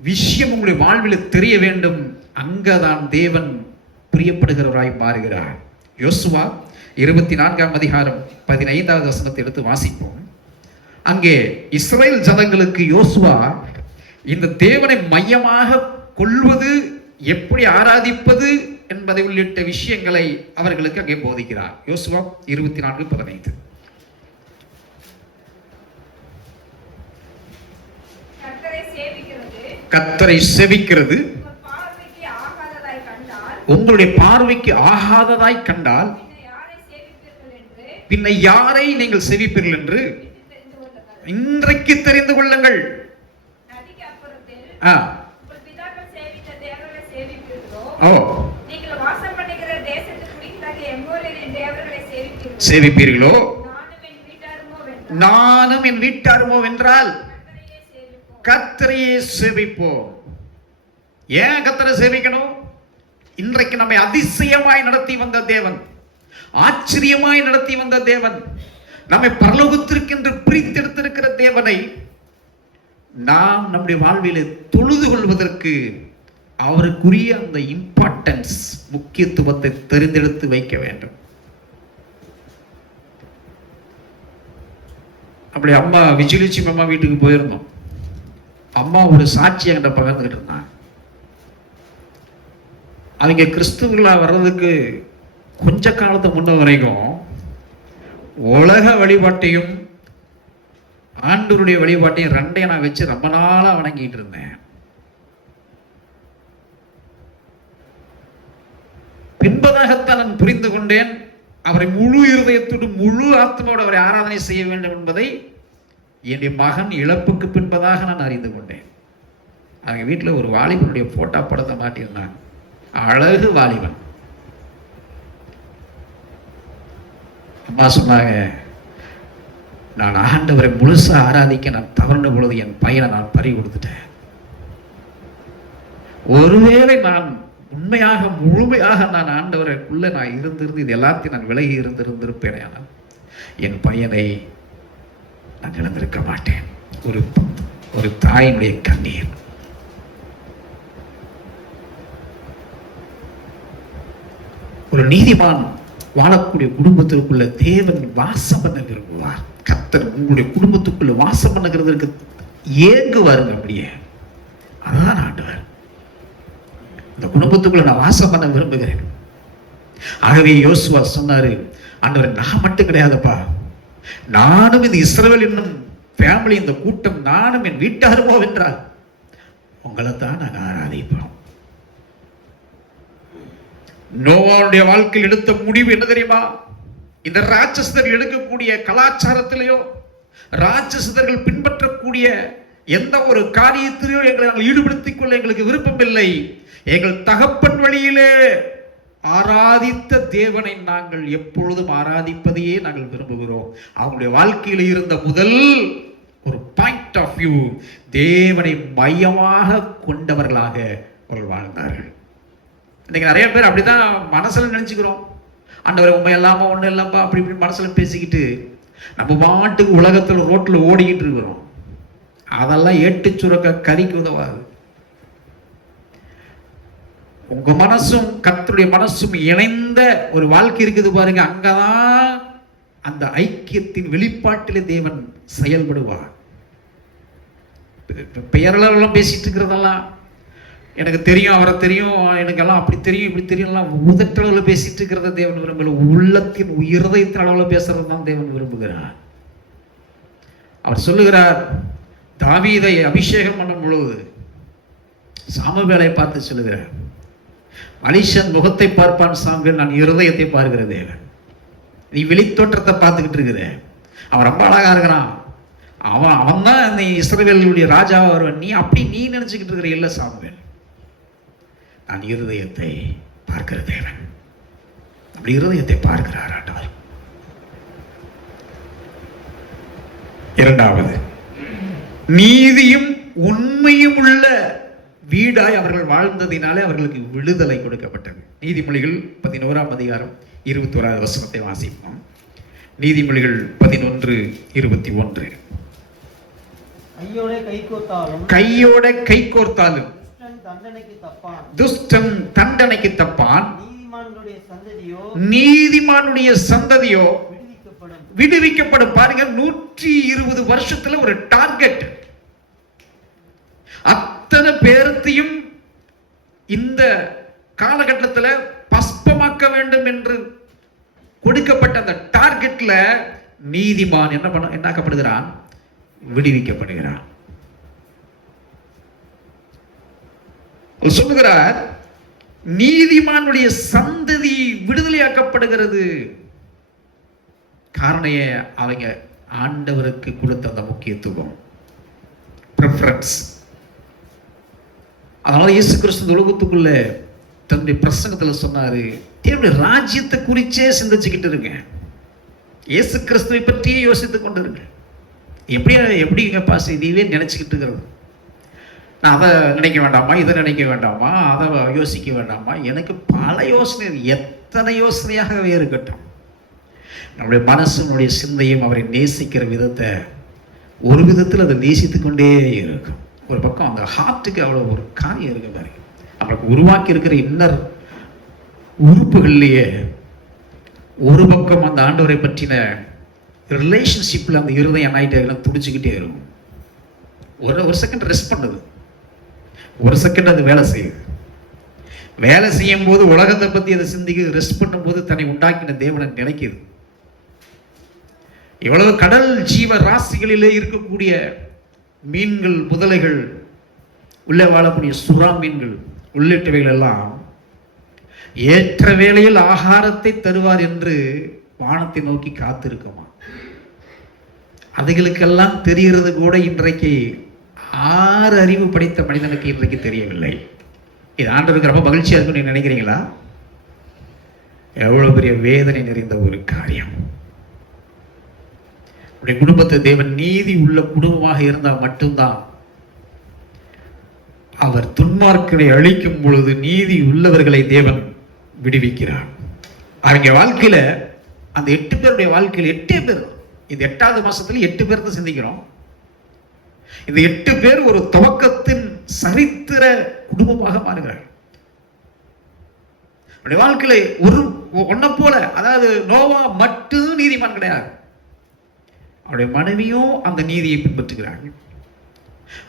விஷயம் உங்களுடைய வாழ்வில் தெரிய வேண்டும். அங்கதான் தேவன் பிரியப்படுகிறவராய் மாறுகிறார். யோசுவா 24ஆம் அதிகாரம் 15வது வசனத்தை எடுத்து வாசிப்போம். அங்கே இஸ்ரவேல் ஜனங்களுக்கு யோசுவா இந்த தேவனை மையமாக கொள்வது, எப்படி ஆராதிப்பது என்பதை உள்ளிட்ட விஷயங்களை அவர்களுக்கு அங்கே போதிக்கிறார். யோசுவா 24:15. கர்த்தரை சேவிக்கிறது உங்களுடைய பார்வைக்கு ஆகாததாய் கண்டால் பின்ன யாரை நீங்கள் சேவிப்பீர்கள் என்று இன்றைக்கு தெரிந்து கொள்ளுங்கள். சேவிப்பீர்களோ நானும் என் வீட்டாருமோ என்றால் கர்த்தரையே சேவிப்போம். ஏன் கர்த்தரை சேவிக்கணும்? இன்றைக்கு நம்மை அதிசயமாய் நடத்தி வந்த தேவன், ஆச்சரியமாய் நடத்தி வந்த தேவன், நம்மை பரலோகத்திற்கென்று பிரித்தெடுத்திருக்கிற தேவனை நாம் நம்முடைய வாழ்வில் தொழுது கொள்வதற்கு அவருக்குரிய அந்த இம்பார்ட்டன்ஸ், முக்கியத்துவத்தை தெரிந்தெடுத்து வைக்க வேண்டும். அப்படி அம்மா விஜயலட்சுமி அம்மா வீட்டுக்கு போயிருந்தோம். அம்மா ஒரு சாட்சி என்கிட்ட பகிர்ந்துகிட்டு இருந்தாங்க. அவங்க கிறிஸ்துவர்களா வர்றதுக்கு கொஞ்ச காலத்துக்கு முன்ன வரைக்கும் உலக வழிபாட்டையும் ஆண்டவருடைய வழிபாட்டையும் ரெண்டையும் நான் வச்சு ரொம்ப நாளா வணங்கிட்டு இருந்தேன். பின்பதாகத்தான் நான் புரிந்து கொண்டேன், அவரை முழு இருதயத்தோடு முழு ஆத்மாவோடு அவரை ஆராதனை செய்ய வேண்டும் என்பதை என்னுடைய மகன் இழப்புக்கு பின்பதாக நான் அறிந்து கொண்டேன். அவங்க வீட்டில் ஒரு வாலிபனுடைய போட்டோ படத்தை மாட்டியிருந்தாங்க. அழகு வாலிபன். அம்மா சொன்னாங்க, நான் ஆண்டவரை முழுசா ஆராதிக்க நான் தவறுன பொழுது என் பையனை நான் பறி கொடுத்துட்டேன். ஒருவேளை நான் உண்மையாக முழுமையாக நான் ஆண்டவருக்குள்ள நான் இருந்திருந்து இது எல்லாத்தையும் நான் விலகி இருந்திருப்பேன், ஆனால் என் பையனை நான் இழந்திருக்க மாட்டேன். ஒரு தாயினுடைய கண்ணீர். ஒரு நீதிமான் வாழக்கூடிய குடும்பத்திற்குள்ள தேவன் வாசம் பண்ண விரும்புவார். கர்த்தர் உங்களுடைய குடும்பத்துக்குள்ள வாசம் பண்ணுகிறதுக்கு ஏங்குவாருங்க. அப்படியே அதான் ஆண்டவர், இந்த குடும்பத்துக்குள்ள நான் வாசம் பண்ண விரும்புகிறேன். ஆகவே யோசுவா சொன்னாரு, ஆண்டவர் நான் மட்டும் கிடையாதுப்பா, நானும் இந்த இஸ்ரவேல் என்னும் ஃபேமிலி, இந்த கூட்டம், நானும் என் வீட்டாருமோ வென்றால் உங்களை தான் நாங்கள் ஆராதிப்போம். நோவாவுடைய வாழ்க்கையில் எடுத்த முடிவு என்ன தெரியுமா? இந்த ராட்சசர்கள் எடுக்கக்கூடிய கலாச்சாரத்திலேயோ ராட்சசர்கள் பின்பற்றக்கூடிய எந்த ஒரு காரியத்திலேயோ எங்களை நாங்கள் ஈடுபடுத்திக் கொள்ள எங்களுக்கு விருப்பம் இல்லை. எங்கள் தகப்பன் வழியிலே ஆராதித்த தேவனை நாங்கள் எப்பொழுதும் ஆராதிப்பதையே நாங்கள் விரும்புகிறோம். அவங்களுடைய வாழ்க்கையில் இருந்த முதல் ஒரு பாயிண்ட் ஆஃப் வியூ, தேவனை மையமாக கொண்டவர்களாக அவர்கள் வாழ்ந்தார்கள். இன்னைக்கு நிறைய பேர் அப்படிதான் மனசுல நினைச்சுக்கிறோம், ஆண்டவரை உண்மை இல்லாம ஒண்ணு இல்லாம அப்படி இப்படி மனசுல பேசிக்கிட்டு நம்ம பாட்டுக்கு உலகத்துல ரோட்ல ஓடிக்கிட்டு இருக்கிறோம். அதெல்லாம் ஏட்டு சுரக்க கறிக்கு உதவாது. உங்க மனசும் கர்த்தருடைய மனசும் இணைந்த ஒரு வாழ்க்கை இருக்குது பாருங்க, அங்கதான் அந்த ஐக்கியத்தின் வெளிப்பாட்டிலே தேவன் செயல்படுவார். பெயரெல்லாம் பேசிட்டு இருக்கிறதெல்லாம் எனக்கு தெரியும், அவரை தெரியும், எனக்கெல்லாம் அப்படி தெரியும் இப்படி தெரியும்லாம் உதட்டளவில் பேசிட்டு இருக்கிறத தேவன் விரும்பல. உள்ளத்தின் இருதயத்தின் அளவில் பேசுறது தான் தேவன் விரும்புகிறார். அவர் சொல்லுகிறார், தாவீதை அபிஷேகம் பண்ணும் பொழுது சாமுவேலை பார்த்து சொல்லுகிறார், மனுஷன் முகத்தை பார்ப்பான் சாமுவேல், நான் இருதயத்தை பார்க்கிற தேவன். நீ வெளித்தோற்றத்தை பார்த்துக்கிட்டு இருக்கிற, அவன் ரொம்ப அழகா இருக்கிறான், அவன் தான் இந்த இஸ்ரவேலுடைய ராஜாவா வருவன், நீ அப்படி நீ நினைச்சுக்கிட்டு இருக்கிற. இல்ல சாமுவேல், நான் இருதயத்தை பார்க்கிற தேவன். அப்படி இருதயத்தை பார்க்கிறார் ஆண்டவர். இரண்டாவது, நீதியும் உண்மையும் உள்ள வீடாய் அவர்கள் வாழ்ந்ததினாலே அவர்களுக்கு விடுதலை கொடுக்கப்பட்டது. நீதிமொழிகள் 11ஆம் அதிகாரம் 21வது வசனத்தை வாசிப்போம். நீதிமொழிகள் 11:21. கையோட கை கோர்த்தாலும் துஷ்டன் தண்டனைக்கு தப்பான், நீதிமானுடைய சந்ததியோ விடுவிக்கப்படும். பாருங்க, 120 வருஷத்துல ஒரு டார்கெட். அத்தனை பேரத்தையும் இந்த காலகட்டத்தில் பஸ்பமாக்க வேண்டும் என்று கொடுக்கப்பட்ட அந்த டார்கெட்ல நீதிமான் என்னாக்கப்படுகிறான்? விடுவிக்கப்படுகிறான். சொல்லுகிறார், நீதிமானுடைய சந்ததி விடுதலையாக்கப்படுகிறது. காரணம் அவங்க ஆண்டவருக்கு கொடுத்த அந்த முக்கியத்துவம், பிரெஃபரன்ஸ். அதனால இயேசு கிறிஸ்து உலகத்துக்குள்ள தன்னுடைய பிரசங்கத்தில் சொன்னாரு, தேவனுடைய ராஜ்யத்தை குறிச்சே சிந்திச்சுக்கிட்டு இருக்கேன், இயேசு கிறிஸ்துவை பற்றியே யோசித்துக் கொண்டு இருக்கேன். எப்படிங்க பாஸ் இதையே நினைச்சுக்கிட்டு இருக்கிறது? நான் அதை நினைக்க வேண்டாமா, இதை நினைக்க வேண்டாமா, அதை யோசிக்க வேண்டாமா? எனக்கு பல யோசனை, எத்தனை யோசனையாகவே இருக்கட்டும். நம்முடைய மனசு, நம்முடைய சிந்தையும் அவரை நேசிக்கிற விதத்தை ஒரு விதத்தில் அதை நேசித்து கொண்டே இருக்கும். ஒரு பக்கம் அந்த ஹார்ட்டுக்கு அவ்வளோ ஒரு காரியம் இருக்கு பாருங்க. அவருக்கு உருவாக்கி இருக்கிற இன்னர் உறுப்புகள்லேயே ஒரு பக்கம் அந்த ஆண்டவரை பற்றின ரிலேஷன்ஷிப்பில் அந்த இருதயம் என்னாயிட்டே துடிச்சுக்கிட்டே இருக்கும். ஒரு செகண்ட் ரெஸ்ட் பண்ணுது, ஒரு செகண்ட் அது வேலை செய்யுது. வேலை செய்யும் போது உலகத்தை பற்றி அதை சிந்திக்குது, ரெஸ்ட் பண்ணும்போது தன்னை உண்டாக்கின தேவனை நினைக்குது. இவ்வளவு கடல் ஜீவ ராசிகளிலே இருக்கக்கூடிய மீன்கள், முதலைகள், உள்ளே வாழக்கூடிய சுறா மீன்கள் உள்ளிட்டவைகள் எல்லாம் ஏற்ற வேளையில் ஆகாரத்தை தருவார் என்று வானத்தை நோக்கி காத்திருக்குமா. அதுகளுக்கெல்லாம் தெரிகிறது கூட இன்றைக்கு 6 அறிவு படைத்த மனிதனுக்கு இன்றைக்கு தெரியவில்லை. இது ஆண்டவருக்கு ரொம்ப மகிழ்ச்சியா இருக்குன்னு நீங்க நினைக்கிறீங்களா? எவ்வளவு பெரிய வேதனை நிறைந்த ஒரு காரியம். உடைய குடும்பத்தை தேவன் நீதி உள்ள குடும்பமாக இருந்தால் மட்டும்தான் அவர் துன்மார்க்கனை அழிக்கும் பொழுது நீதி உள்ளவர்களை தேவன் விடுவிக்கிறார். அவங்க வாழ்க்கையில அந்த 8 பேருடைய வாழ்க்கையில் 8 பேர், இந்த 8வது மாசத்துல 8 பேர் தான் சிந்திக்கிறோம். இந்த 8 பேர் ஒரு துவக்கத்தின் சரித்திர குடும்பமாக மாறுகிறார்கள். அவருடைய வாழ்க்கையில ஒன்ன போல, அதாவது நோவா மட்டும் நீதிமான் கிடையாது, அவருடைய மனைவியும் அந்த நீதியை பின்பற்றுகிறார்கள்.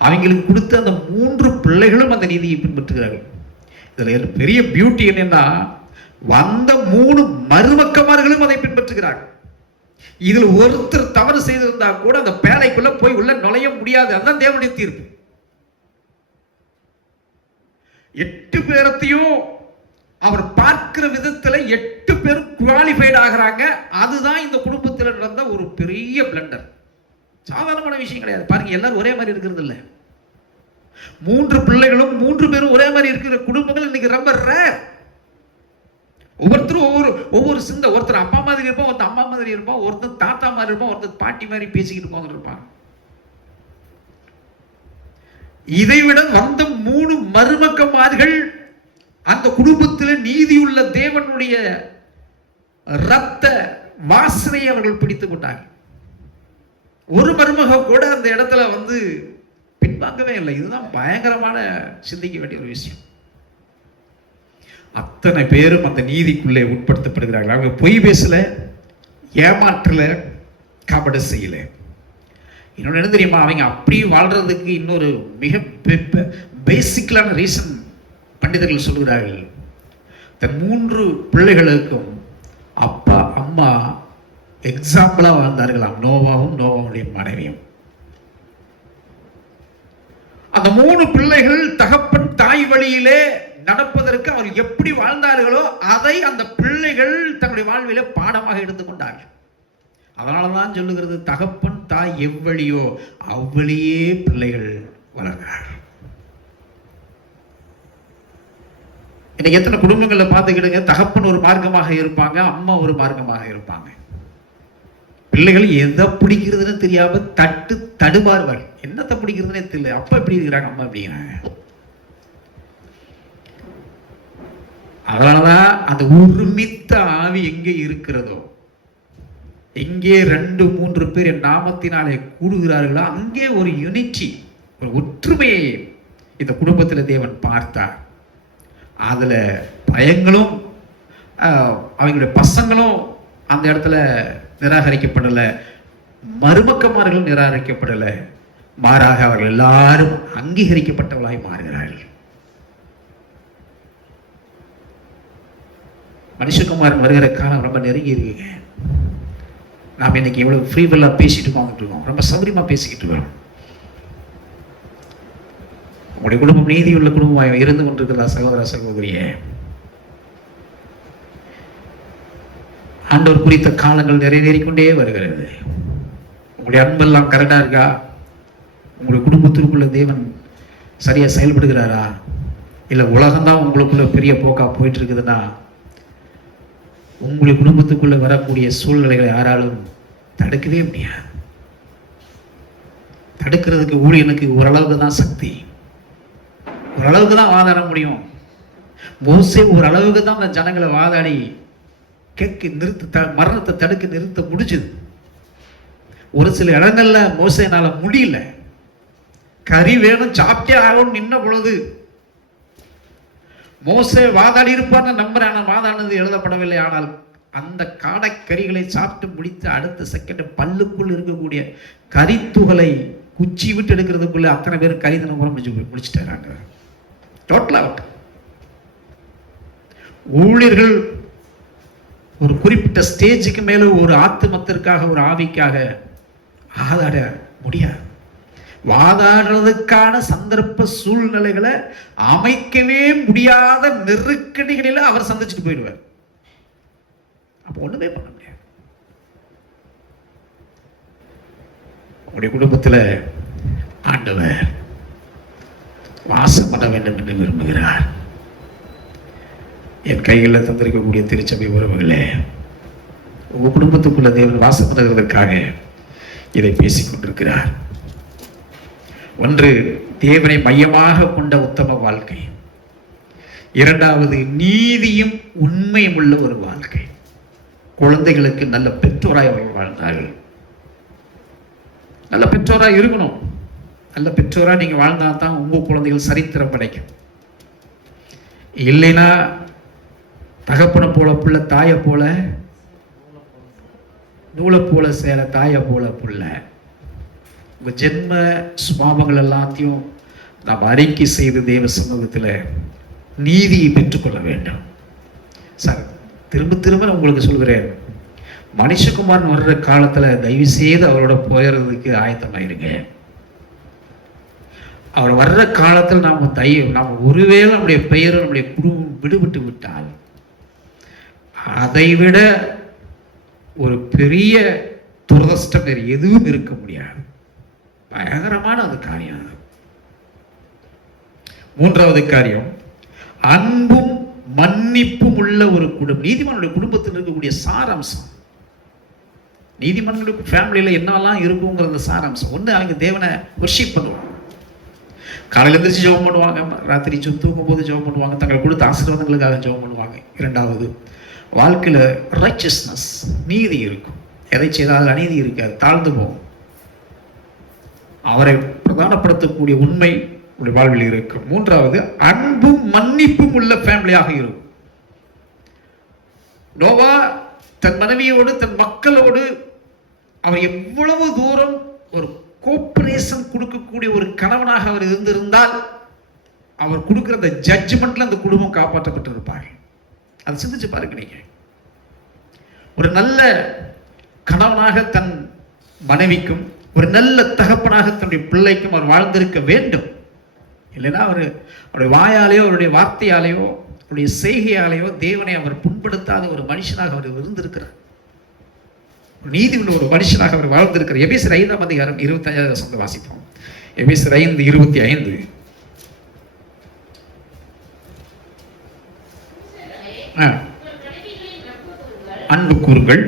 அவங்களுக்கு கொடுத்த அந்த 3 பிள்ளைகளும் அந்த நீதியை பின்பற்றுகிறார்கள். இதுல பெரிய பியூட்டி என்னன்னா, வந்த 3 மருமக்கமார்களும் அதை பின்பற்றுகிறார்கள். இதுல ஒருத்தர் தவறு செய்திருந்தா கூட அந்த பேழைக்குள்ள போய் உள்ள நுழைய முடியாது. அதுதான் தேவனுடைய தீர்ப்பு. 8 பேரத்தையும் அவர் பார்க்கிற விதத்துல 8 பேர் குவாலிஃபைட் ஆகிறாங்க. அதுதான் இந்த குடும்பத்தில் நடந்த ஒரு பெரிய பிளண்டர். சாதாரணமான விஷயம் கிடையாது. பாருங்க, எல்லாரும் ஒரே மாதிரி இருக்கிறது இல்லை. 3 பிள்ளைகளும் 3 பேரும் ஒரே மாதிரி இருக்கிற குடும்பங்கள் இன்னைக்கு ரொம்ப ரேர். ஒவ்வொருத்தரும் ஒவ்வொரு சிந்தை. ஒருத்தர் அப்பா மாதிரி இருப்பான், ஒருத்தர் அம்மா மாதிரி இருப்பான், ஒருத்தர் தாத்தா மாதிரி இருப்பான், ஒருத்தர் பாட்டி மாதிரி பேசிக்கிட்டு போங்க இருப்பான். இதைவிட வந்த 3 மருமக்கமார்கள் அந்த குடும்பத்தில் நீதியுள்ள தேவனுடைய இரத்த வாசனையை அவர்கள் பிடித்துக் கொண்டார்கள். ஒரு மருமக கூட அந்த இடத்துல பின்வாங்கவே இல்லை. இதுதான் பயங்கரமான சிந்திக்க வேண்டிய ஒரு விஷயம். அத்தனை பேரும் அந்த நீதிக்குள்ளே உட்படுத்தப்படுகிறார்கள். அவங்க பொய் பேசல, ஏமாற்றல, கபட செய்யல. இன்னொன்று என்ன தெரியுமா, அவங்க அப்படி வாழ்றதுக்கு இன்னொரு மிக பேசிக்கலான ரீசன் பண்டிதர்கள் சொல்கிறார்கள். தன் 3 பிள்ளைகளுக்கும் அப்பா அம்மா எக்ஸாம்பிளா வாழ்ந்தார்களாம். நோவாவும் நோவாவுடைய மனைவியும். அந்த 3 பிள்ளைகள் தகப்பன் தாய் வழியிலே நடப்பதற்கு அவர்கள் எப்படி வாழ்ந்தார்களோ அதை அந்த பிள்ளைகள் தங்களுடைய வாழ்விலே பாடமாக எடுத்துக்கொண்டார்கள். அதனாலதான் சொல்லுகிறது, தகப்பன் தாய் எவ்வழியோ அவ்வழியே பிள்ளைகள் வளர்கிறார். இன்னைக்கு எத்தனை குடும்பங்களை பார்த்துக்கிடுங்க, தகப்பன் ஒரு மார்க்கமாக இருப்பாங்க, அம்மா ஒரு மார்க்கமாக இருப்பாங்க. பிள்ளைகள் எதை பிடிக்கிறதுன்னு தெரியாம தடுமாறுவார்கள். என்னத்தை பிடிக்கிறதுனே தெரியல. அப்பா எப்படி இருக்கிறாங்க, அம்மா எப்படிங்கிறாங்க. அதனாலதான் அந்த ஒருமித்த ஆவி எங்கே இருக்கிறதோ, எங்கே 2-3 பேர் என் நாமத்தினாலே கூடுகிறார்களோ அங்கே ஒரு யூனிட்டி, ஒரு ஒற்றுமையை இந்த குடும்பத்தில் தேவன் பார்த்தார். அதுல பயங்களும் அவங்களுடைய பசங்களும் அந்த இடத்துல நிராகரிக்கப்படல, மருமக்கமார்களும் நிராகரிக்கப்படல. மாறாக அவர்கள் எல்லாரும் அங்கீகரிக்கப்பட்டவர்களாய் மாறுகிறார்கள். மனுஷகுமாரன் வருகிற காலம் ரொம்ப நெருங்கி இருக்குங்க. நாம் இன்னைக்கு எவ்வளவு ஃப்ரீவெல்லா பேசிட்டு இருக்கோம், ரொம்ப சௌகரியமா பேசிக்கிட்டு இருக்கோம். உங்களுடைய குடும்பம் நீதியுள்ள குடும்பமாக இருந்து கொண்டிருக்கிறதா சகோதர சகோதரியே? ஆண்டவர் குறித்த காலங்கள் நிறைவேறிக்கொண்டே வருகிறது. உங்களுடைய அன்பெல்லாம் கரெக்டா இருக்கா? உங்களுடைய குடும்பத்திற்குள்ள தேவன் சரியா செயல்படுகிறாரா? இல்லை உலகம்தான் உங்களுக்குள்ள பெரிய போக்கா போயிட்டு இருக்குதுன்னா, உங்களுடைய குடும்பத்துக்குள்ள வரக்கூடிய சூழ்நிலைகளை யாராலும் தடுக்கவே முடியாது. தடுக்கிறதுக்கு ஊழியனுக்கு ஓரளவுக்கு தான் சக்தி, ஓரளவுக்கு தான் வாதாட முடியும். மோசே ஓரளவுக்கு தான் அந்த ஜனங்களை வாதாடி மரணத்தை தடுக்க நிறுத்த முடிஞ்சது. ஒரு சில இடங்கள்ல மோசேனால முடியல. கறி வேணும், சாப்பிட்டே ஆகும் நின்ன பொழுது மோசே வாதாடி இருப்பார்னு நம்புறான, வாதாடினது எழுதப்படவில்லை. ஆனால் அந்த காடைக்கறிகளை சாப்பிட்டு முடித்து அடுத்த செகண்ட் பல்லுக்குள் இருக்கக்கூடிய கரித்துகளை குச்சி விட்டு எடுக்கிறதுக்குள்ள அத்தனை பேரும் கரிதனம் முடிச்சுட்டாங்க. டோட்டலா ஊழியர்கள் ஒரு குறிப்பிட்ட ஸ்டேஜுக்கு மேல ஒரு ஆத்துமத்திற்காக, ஒரு ஆவிக்காக வாதாட முடியாது. வாதாடுறதுக்கான சந்தர்ப்ப சூழ்நிலைகளை அமைக்கவே முடியாத நெருக்கடிகளில அவர் சந்திச்சுட்டு போயிடுவார். அப்ப ஒண்ணுமே பண்ண முடியாது. உங்களுடைய குடும்பத்தில் ஆண்டவர் வாசம் பண்ண வேண்டும் என்று விரும்புகிறார். என் கைகளில் தந்திருக்கக்கூடிய திருச்சபை உறவுகளே, உங்க குடும்பத்துக்குள்ள தேவன் வாசம் பண்ணுவதற்காக இதை பேசிக் கொண்டிருக்கிறார். ஒன்று, தேவனை மையமாக கொண்ட உத்தம வாழ்க்கை. இரண்டாவது, நீதியும் உண்மையும் உள்ள ஒரு வாழ்க்கை. குழந்தைகளுக்கு நல்ல பெற்றோராய் அவர்கள் வாழ்ந்தார்கள். நல்ல பெற்றோராய் இருக்கணும். நல்ல பெற்றோராக நீங்க வாழ்ந்தா தான் உங்க குழந்தைகள் சரித்திரம் படைக்கும். இல்லைன்னா தகப்பனை போல புள்ள, தாயை போல நூலை போல சேர, தாயை போல புள்ள. உங்க ஜென்ம சுபாவங்கள் எல்லாத்தையும் நாம் அறிக்கை செய்து தேவ சமூகத்தில் நீதியை பெற்றுக்கொள்ள வேண்டும். சார், திரும்ப திரும்ப உங்களுக்கு சொல்கிறேன், மனுஷகுமாரன் வர்ற காலத்தில் தயவு செய்து அவரோட போயிடுறதுக்கு ஆயத்தமாயிருங்க. அவர் வர்ற காலத்தில் நாம் ஒருவேளை நம்முடைய பெயரும் நம்முடைய குடும்பம் விடுபட்டு விட்டால் அதைவிட ஒரு பெரிய துரதிர்ஷ்டம் வேறு எதுவும் இருக்க முடியாது. பயங்கரமான அது காரியம். மூன்றாவது காரியம், அன்பும் மன்னிப்பும் உள்ள ஒரு குடும்பம். நீதிமானுடைய குடும்பத்தில் இருக்கக்கூடிய சாராம்சம், நீதிமான்களுக்கு ஃபேமிலியில் என்னெல்லாம் இருக்குங்கிறது சாராம்சம். ஒன்று, அவங்க தேவனை வர்ஷிப் பண்ணுவாங்க. காலையில் எழுந்திரிச்சு ஜெபம் பண்ணுவாங்க, ராத்திரி தூங்கும் போது ஜெபம் பண்ணுவாங்க, தங்களை கொடுத்த ஆசீர்வாதங்களுக்காக ஜெபம் பண்ணுவாங்க. இரண்டாவது, வாழ்க்கையில் ரைச்சஸ்னஸ், நீதி இருக்கும். எதை செய்தால் அநீதி இருக்காது, தாழ்ந்து போகும். அவரை பிரதானப்படுத்தக்கூடிய உண்மை வாழ்வில் இருக்கும். மூன்றாவது, அன்பும் மன்னிப்பும் உள்ள ஃபேமிலியாக இருக்கும். நோவா தன் மனைவியோடு தன் மக்களோடு அவர் எவ்வளவு தூரம் ஒரு கோஆபரேஷன் கொடுக்கக்கூடிய ஒரு கணவனாக அவர் இருந்திருந்தால் அவர் கொடுக்கிற அந்த ஜட்ஜ்மெண்ட்ல அந்த குடும்பம் காப்பாற்றப்பட்டிருப்பாங்க. அதை சிந்திச்சு பாருங்க. நீங்க ஒரு நல்ல கணவனாக தன் மனைவிக்கும் ஒரு நல்ல தகப்பனாக தன்னுடைய பிள்ளைக்கும் அவர் வாழ்ந்திருக்க வேண்டும். இல்லைன்னா அவருடைய வாயாலேயோ அவருடைய வார்த்தையாலேயோ அவருடைய செய்கையாலேயோ தேவனை அவர் புண்படுத்தாத ஒரு மனுஷனாக அவர் இருந்திருக்கிறார். நீதி உள்ள ஒரு மனுஷனாக அவர் வாழ்ந்திருக்கிறார். எபேசியர் 5ஆம் அதிகாரம் 25வது வசனத்தை வாசிப்போம். எபேசியர் 5:25. அன்பு கூறுங்கள்,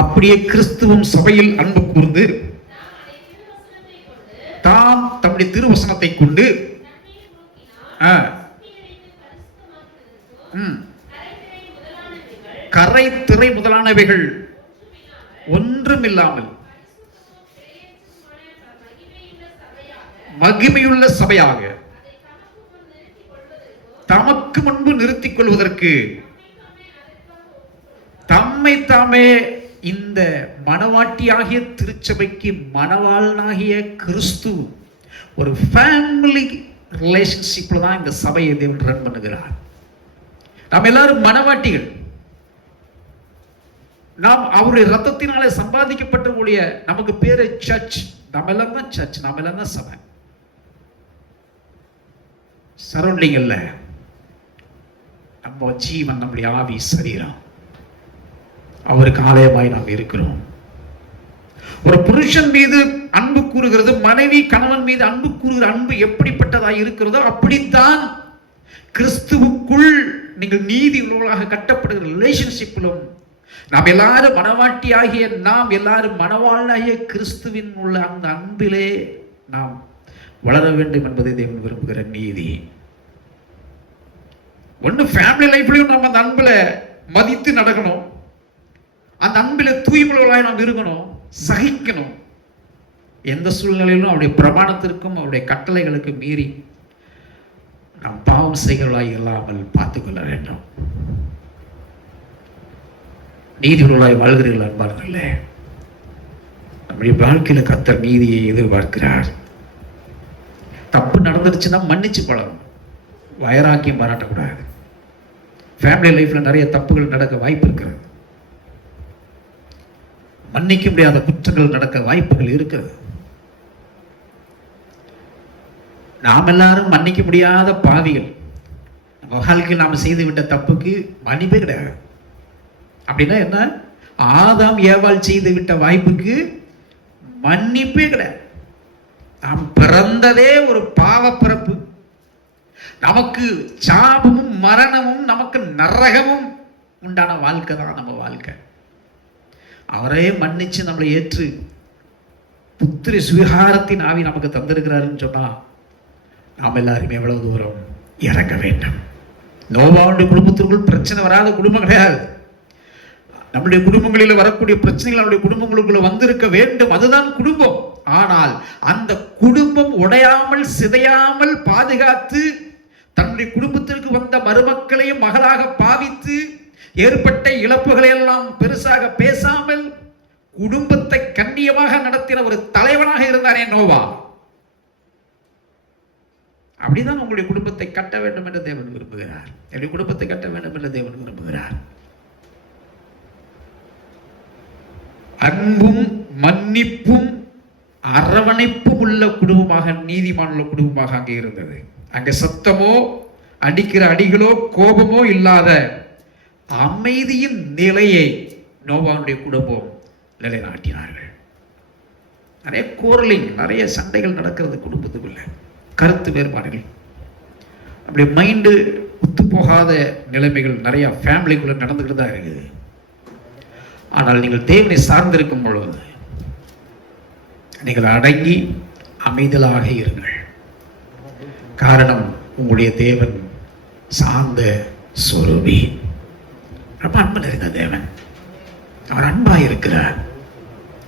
அப்படியே கிறிஸ்துவும் சபையில் அன்பு கூர்ந்து தாம் தம்முடைய திருவசனத்தை கொண்டு கரை திரை முதலானவைகள் ஒன்றுமில்லாமல் மகிமையுள்ள சபையாக தமக்கு முன்பு நிறுத்திக் கொள்வதற்கு தம்மை தாமே இந்த மணவாட்டியாகிய திருச்சபைக்கு மணவாளனாகிய கிறிஸ்து ஒரு ஃபேமிலி ரிலேஷன்ஷிப்ல தான் இந்த சபையை தேவன் ரன் பண்ணுகிறார். நாம் எல்லாரும் மணவாட்டிகள். நாம் அவருடைய ரத்தத்தினாலே சம்பாதிக்கப்பட்டக்கூடிய நமக்கு பேரு சர்ச். நம்ம எல்லாம் தான் சர்ச், நம்ம எல்லாம் தான் சபை. சரௌண்டிங் இல்ல, நம்ம ஜீவன், நம்முடைய ஆவி, சரீரம் அவருக்கு ஆலயமாய் நாம் இருக்கிறோம். ஒரு புருஷன் மீது அன்பு கூறுகிறது, மனைவி கணவன் மீது அன்பு கூறுகிற அன்பு எப்படிப்பட்டதாக இருக்கிறதோ அப்படித்தான் கிறிஸ்துவுக்குள் நீங்கள் நீதி உள்ளவர்களாக கட்டப்படுகிற ரிலேஷன்ஷிப்பிலும் நாம் எல்லாரும் மனவாட்டியாகிய நாம் எல்லாரும் மணவாளனாகிய கிறிஸ்துவின் உள்ள அந்த அன்பிலே நாம் வளர வேண்டும் என்பதை தேவன் விரும்புகிற நீதி. ஒன்று ஃபேமிலி லைஃப்லையும் நாம் அந்த அன்பில் மதித்து நடக்கணும், அந்த அன்பில் தூய்மையாய் நாம் இருக்கணும், சகிக்கணும். எந்த சூழ்நிலையிலும் அவருடைய பிரமாணத்திற்கும் அவருடைய கட்டளைகளுக்கு மீறி நாம் பாவம் செய்கிறவர்களாய் இல்லாமல் பார்த்துக்கொள்ள வேண்டும். நீதி உள்ளவர்களாய் வாழ்கிறீர்கள் அன்பார்களே. நம்முடைய வாழ்க்கையில கர்த்தர் நீதியை எதிர்பார்க்கிறார். தப்பு நடந்துருச்சுன்னா மன்னிச்சு பழகும், வைராக்கியம் பாராட்டக்கூடாது. ஃபேமிலி லைஃப்ல நிறைய தப்புகள் நடக்க வாய்ப்பு இருக்கிறது, மன்னிக்க முடியாத குற்றங்கள் நடக்க வாய்ப்புகள் இருக்கிறது. நாம் எல்லாரும் மன்னிக்க முடியாத பாவிகள். நம்ம வாழ்க்கையில் நாம் செய்து விட்ட தப்புக்கு மன்னிப்பே கிடையாது. அப்படின்னா என்ன? ஆதாம் ஏவாள் செய்து விட்ட வாய்ப்புக்கு மன்னிப்பே கிடையாது. நாம் பிறந்ததே ஒரு பாவ பிறப்பு. நமக்கு சாபமும் மரணமும் நமக்கு நரகமும் உண்டான வாழ்க்கை தான் நம்ம வாழ்க்கை. அவரே மன்னிச்சு நம்மளை ஏற்று புத்திர சுவிகாரத்தின் ஆவி நமக்கு தந்திருக்கிறாருன்னு சொன்னா நாம் எல்லாருமே எவ்வளவு தூரம் இறங்க வேண்டும். நோவாவுடைய குடும்பத்திற்குள் பிரச்சனை வராத குடும்பம் கிடையாது. நம்முடைய குடும்பங்களில் வரக்கூடிய பிரச்சனைகள் நம்முடைய குடும்பங்களுக்குள்ள வந்திருக்க வேண்டும், அதுதான் குடும்பம். ஆனால் அந்த குடும்பம் உடையாமல் சிதையாமல் பாதுகாத்து தன்னுடைய குடும்பத்திற்கு வந்த மருமக்களையும் மகளாக பாவித்து ஏற்பட்ட இழப்புகளை எல்லாம் பெருசாக பேசாமல் குடும்பத்தை கண்ணியமாக நடத்தின ஒரு தலைவனாக இருந்தாரே நோவா. அப்படிதான் உங்களுடைய குடும்பத்தை கட்ட வேண்டும் என்று தேவன் விரும்புகிறார். என்னுடைய குடும்பத்தை கட்ட வேண்டும் என்று தேவன் விரும்புகிறார். அன்பும் மன்னிப்பும் அரவணைப்பும் உள்ள குடும்பமாக, நீதிமான உள்ள குடும்பமாக அங்கே இருந்தது. அங்கே சத்தமோ அடிக்கிற அடிகளோ கோபமோ இல்லாத அமைதியின் நிலையை நோவாவுடைய குடும்பம் நிலைநாட்டினார்கள். நிறைய கோரலிங், நிறைய சண்டைகள் நடக்கிறது குடும்பத்துக்குள்ள, கருத்து வேறுபாடுகள், அப்படி மைண்டு ஒத்து போகாத நிலைமைகள் நிறைய ஃபேமிலிக்குள்ள நடந்துக்கிட்டு தான் இருக்குது. ஆனால் நீங்கள் தேவனை சார்ந்திருக்கும் பொழுது நீங்கள் அடங்கி அமைதலாக இருங்கள். காரணம், உங்களுடைய தேவன் சாந்த சொரூபி. ரொம்ப அன்பு நிறைந்த தேவன். அவர் அன்பாக இருக்கிறார்.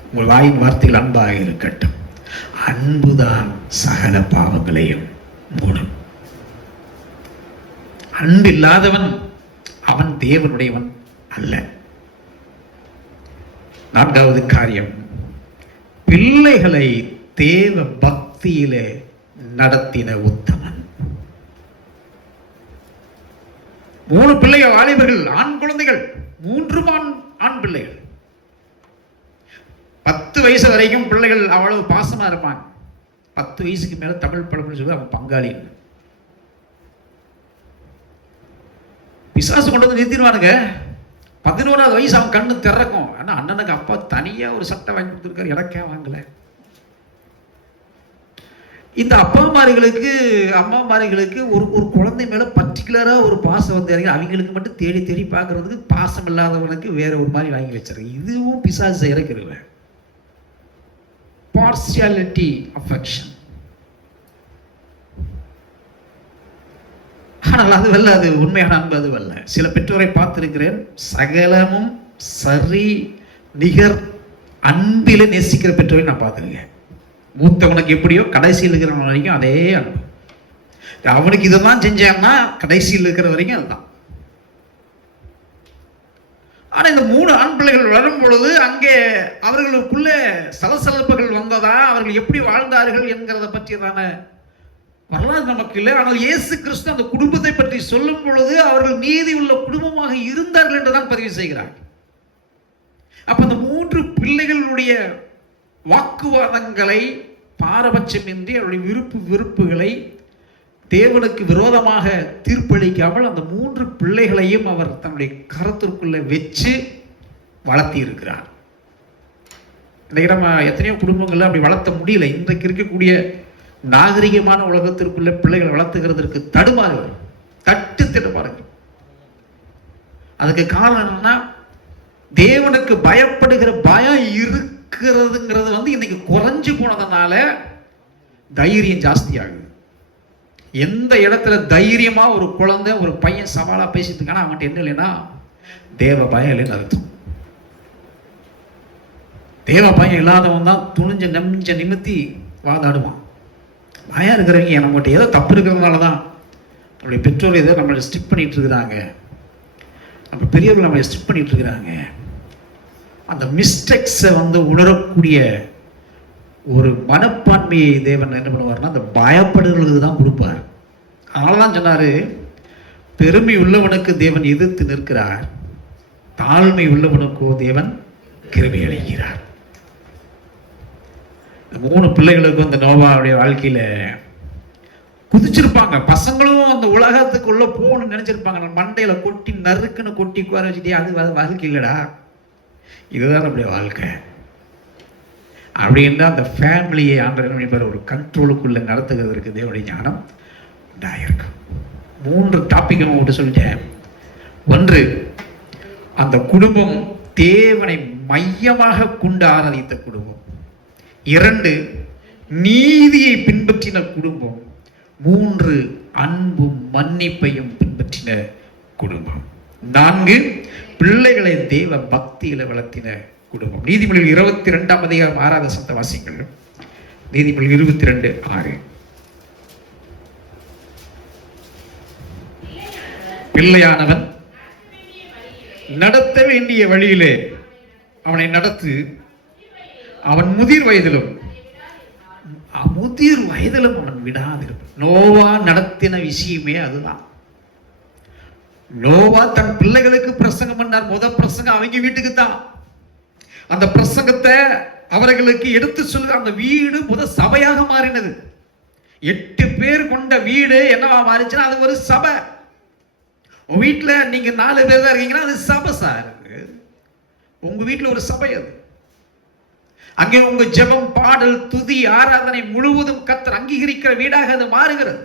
உங்கள் வாயின் வார்த்தைகள் அன்பாக இருக்கட்டும். அன்புதான் சகல பாவங்களையும் மூடும். அன்பு இல்லாதவன் அவன் தேவனுடையவன் அல்ல. நான்காவது காரியம், பிள்ளைகளை தேவ பக்தியிலே நடத்தின உத்தமன். 3 பிள்ளைகள், வாலிபர்கள், ஆண் குழந்தைகள், 3 ஆண் பிள்ளைகள். 10 வயசு வரைக்கும் பிள்ளைகள் அவ்வளவு பாசமா இருப்பாங்க. 10 வயசுக்கு மேல தமிழ் பழம்னு சொல்லி அவன் பங்காளி. பிசாசு கொண்டு வந்து நிறுத்திடுவானுங்க. 11வது வயசு அவன் கண்ணு திறக்கும். ஆனா அண்ணனுக்கு அப்பா தனியா ஒரு சட்டை வாங்கி கொடுத்துருக்காரு, எனக்கே வாங்கல. இந்த அம்மாமார்களுக்கு ஒரு குழந்தை மேல பர்டிகுலரா ஒரு பாசம் வந்து இறங்கி அவங்களுக்கு மட்டும் தேடி தேடி பார்க்கறதுக்கு பாசம் இல்லாதவனுக்கு வேற ஒரு மாதிரி வாங்கி வச்சிருக்கேன். இதுவும் பிசாசு செய்யறதுல பார்சியாலிட்டி, அஃபெக்ஷன். ஆனால் அது உண்மையான அன்பு அதுவல்ல. சில பெற்றோரை பார்த்திருக்கிறேன், சகலமும் சரி நிகர் அன்பில நேசிக்கிற பெற்றோரை நான் பார்த்திருக்கேன். மூத்தவனுக்கு எப்படியோ கடைசியில் இருக்கிறவன் வரைக்கும் அதே அன்பு. அவனுக்கு இதெல்லாம் செஞ்சான்னா கடைசியில் இருக்கிற வரைக்கும் அதுதான். ஆனா இந்த 3 ஆண் பிள்ளைகள் வளரும் பொழுது அங்கே அவர்களுக்குள்ள சலசலப்புகள் வந்ததா, அவர்கள் எப்படி வாழ்ந்தார்கள் என்கிறத பற்றியதான வரலாறு நமக்கு இல்லை. ஆனால் இயேசு கிறிஸ்து அந்த குடும்பத்தை பற்றி சொல்லும் பொழுது அவர்கள் நீதி உள்ள குடும்பமாக இருந்தார்கள் என்றுதான் பதிவு செய்கிறார்கள். அப்ப அந்த 3 பிள்ளைகளுடைய வாக்குவாதங்களை பாரபட்சமின்றி அவருடைய விருப்புகளை தேவனுக்கு விரோதமாக தீர்ப்பளிக்காமல் அந்த 3 பிள்ளைகளையும் அவர் தன்னுடைய கரத்திற்குள்ள வச்சு வளர்த்தி இருக்கிறார். இன்றைக்கு நம்ம எத்தனையோ குடும்பங்கள்ல அப்படி வளர்த்த முடியல. இன்றைக்கு இருக்கக்கூடிய நாகரிகமான உலகத்திற்குள்ள பிள்ளைகளை வளர்த்துகிறதற்கு தடுமாறுகள். அதுக்கு காரணம் என்னன்னா, தேவனுக்கு பயப்படுகிற பயம் இருக்கிறதுங்கிறது வந்து இன்னைக்கு குறைஞ்சு போனதுனால தைரியம் ஜாஸ்தி ஆகுது. எந்த இடத்துல தைரியமா ஒரு குழந்தை ஒரு பையன் சவாலா பேசிட்டு இருக்கானா அவன்கிட்ட என்ன இல்லைன்னா தேவ பயம் இல்லைன்னு அர்த்தம். தேவ பயம் இல்லாதவன் தான் துணிஞ்ச நிமித்தி வாதாடுவான். பயம் இருக்கிறவங்க நம்மகிட்ட ஏதோ தப்பு இருக்கிறதுனால தான் நம்மளுடைய பெற்றோர் ஏதோ நம்மளை ஸ்ட்ரிக் பண்ணிட்டு இருக்கிறாங்க, நம்ம பெரியவர்கள் நம்மளை ஸ்ட்ரிக் பண்ணிட்டு இருக்கிறாங்க. அந்த மிஸ்டேக்ஸை வந்து உணரக்கூடிய ஒரு மனப்பான்மையை தேவன் என்ன பண்ணுவார்னா அந்த பயப்படுகளுக்கு தான் கொடுப்பார். அதனால தான் சொன்னாரு, பெருமை உள்ளவனுக்கு தேவன் எதிர்த்து நிற்கிறார், தாழ்மை உள்ளவனுக்கோ தேவன் கிருபை அளிக்கிறார். 3 பிள்ளைகளுக்கும் அந்த நோவாவுடைய வாழ்க்கையில குதிச்சிருப்பாங்க. பசங்களும் அந்த உலகத்துக்குள்ள போகணும்னு நினைச்சிருப்பாங்க. மண்டையில கொட்டி நறுக்குன்னு கொட்டி உட்கார வச்சுட்டே அது வாழ்க்கை இல்லடா, இதுதான் நம்முடைய வாழ்க்கை அப்படின்னா அந்த ஃபேமிலியை ஆண்டவர் ஒரு கண்ட்ரோலுக்குள்ள நடத்துகிறதுக்கு தேவனுடைய ஞானம் உண்டாயிருக்கும். 3 டாபிக் உங்கள்கிட்ட சொல்லிட்டேன். 1, அந்த குடும்பம் தேவனை மையமாக கொண்டு ஆராதித்த குடும்பம். 2, நீதியை பின்பற்றின குடும்பம். 3, அன்பும் மன்னிப்பையும் பின்பற்றின குடும்பம். 4, பிள்ளைகளை தேவ பக்தியில வளர்த்தின குடும்பம். நீதிமொழிகள் 22ஆம் அதிகாரம் 6வது வசனத்தை வாசிங்கள். நீதிமொழிகள் 22:6. பிள்ளையானவன் நடத்த வேண்டிய வழியிலே அவனை நடத்து, அவன் முதிர் வயதிலும் அவன் விடாதிருப்பான். நோவா நடத்தின விஷயமே அதுதான். நோவா தன் பிள்ளைகளுக்கு பிரசங்கம் பண்ணார். முதல் பிரசங்கம் அவங்க வீட்டுக்கு தான். அந்த பிரசங்கத்தை அவர்களுக்கு எடுத்து சொல்ல அந்த வீடு முதல் சபையாக மாறினது. 8 பேர் கொண்ட வீடு என்னவா மாறிச்சுன்னா அது ஒரு சபை. உங்க வீட்டுல நீங்க 4 பேர் தான் இருக்கீங்கன்னா அது சபை சார். உங்க வீட்டுல ஒரு சபை அது. அங்கே உங்க ஜெபம், பாடல், துதி, ஆராதனை முழுவதும் கர்த்தர் அங்கீகரிக்கிற வீடாக அது மாறுகிறது.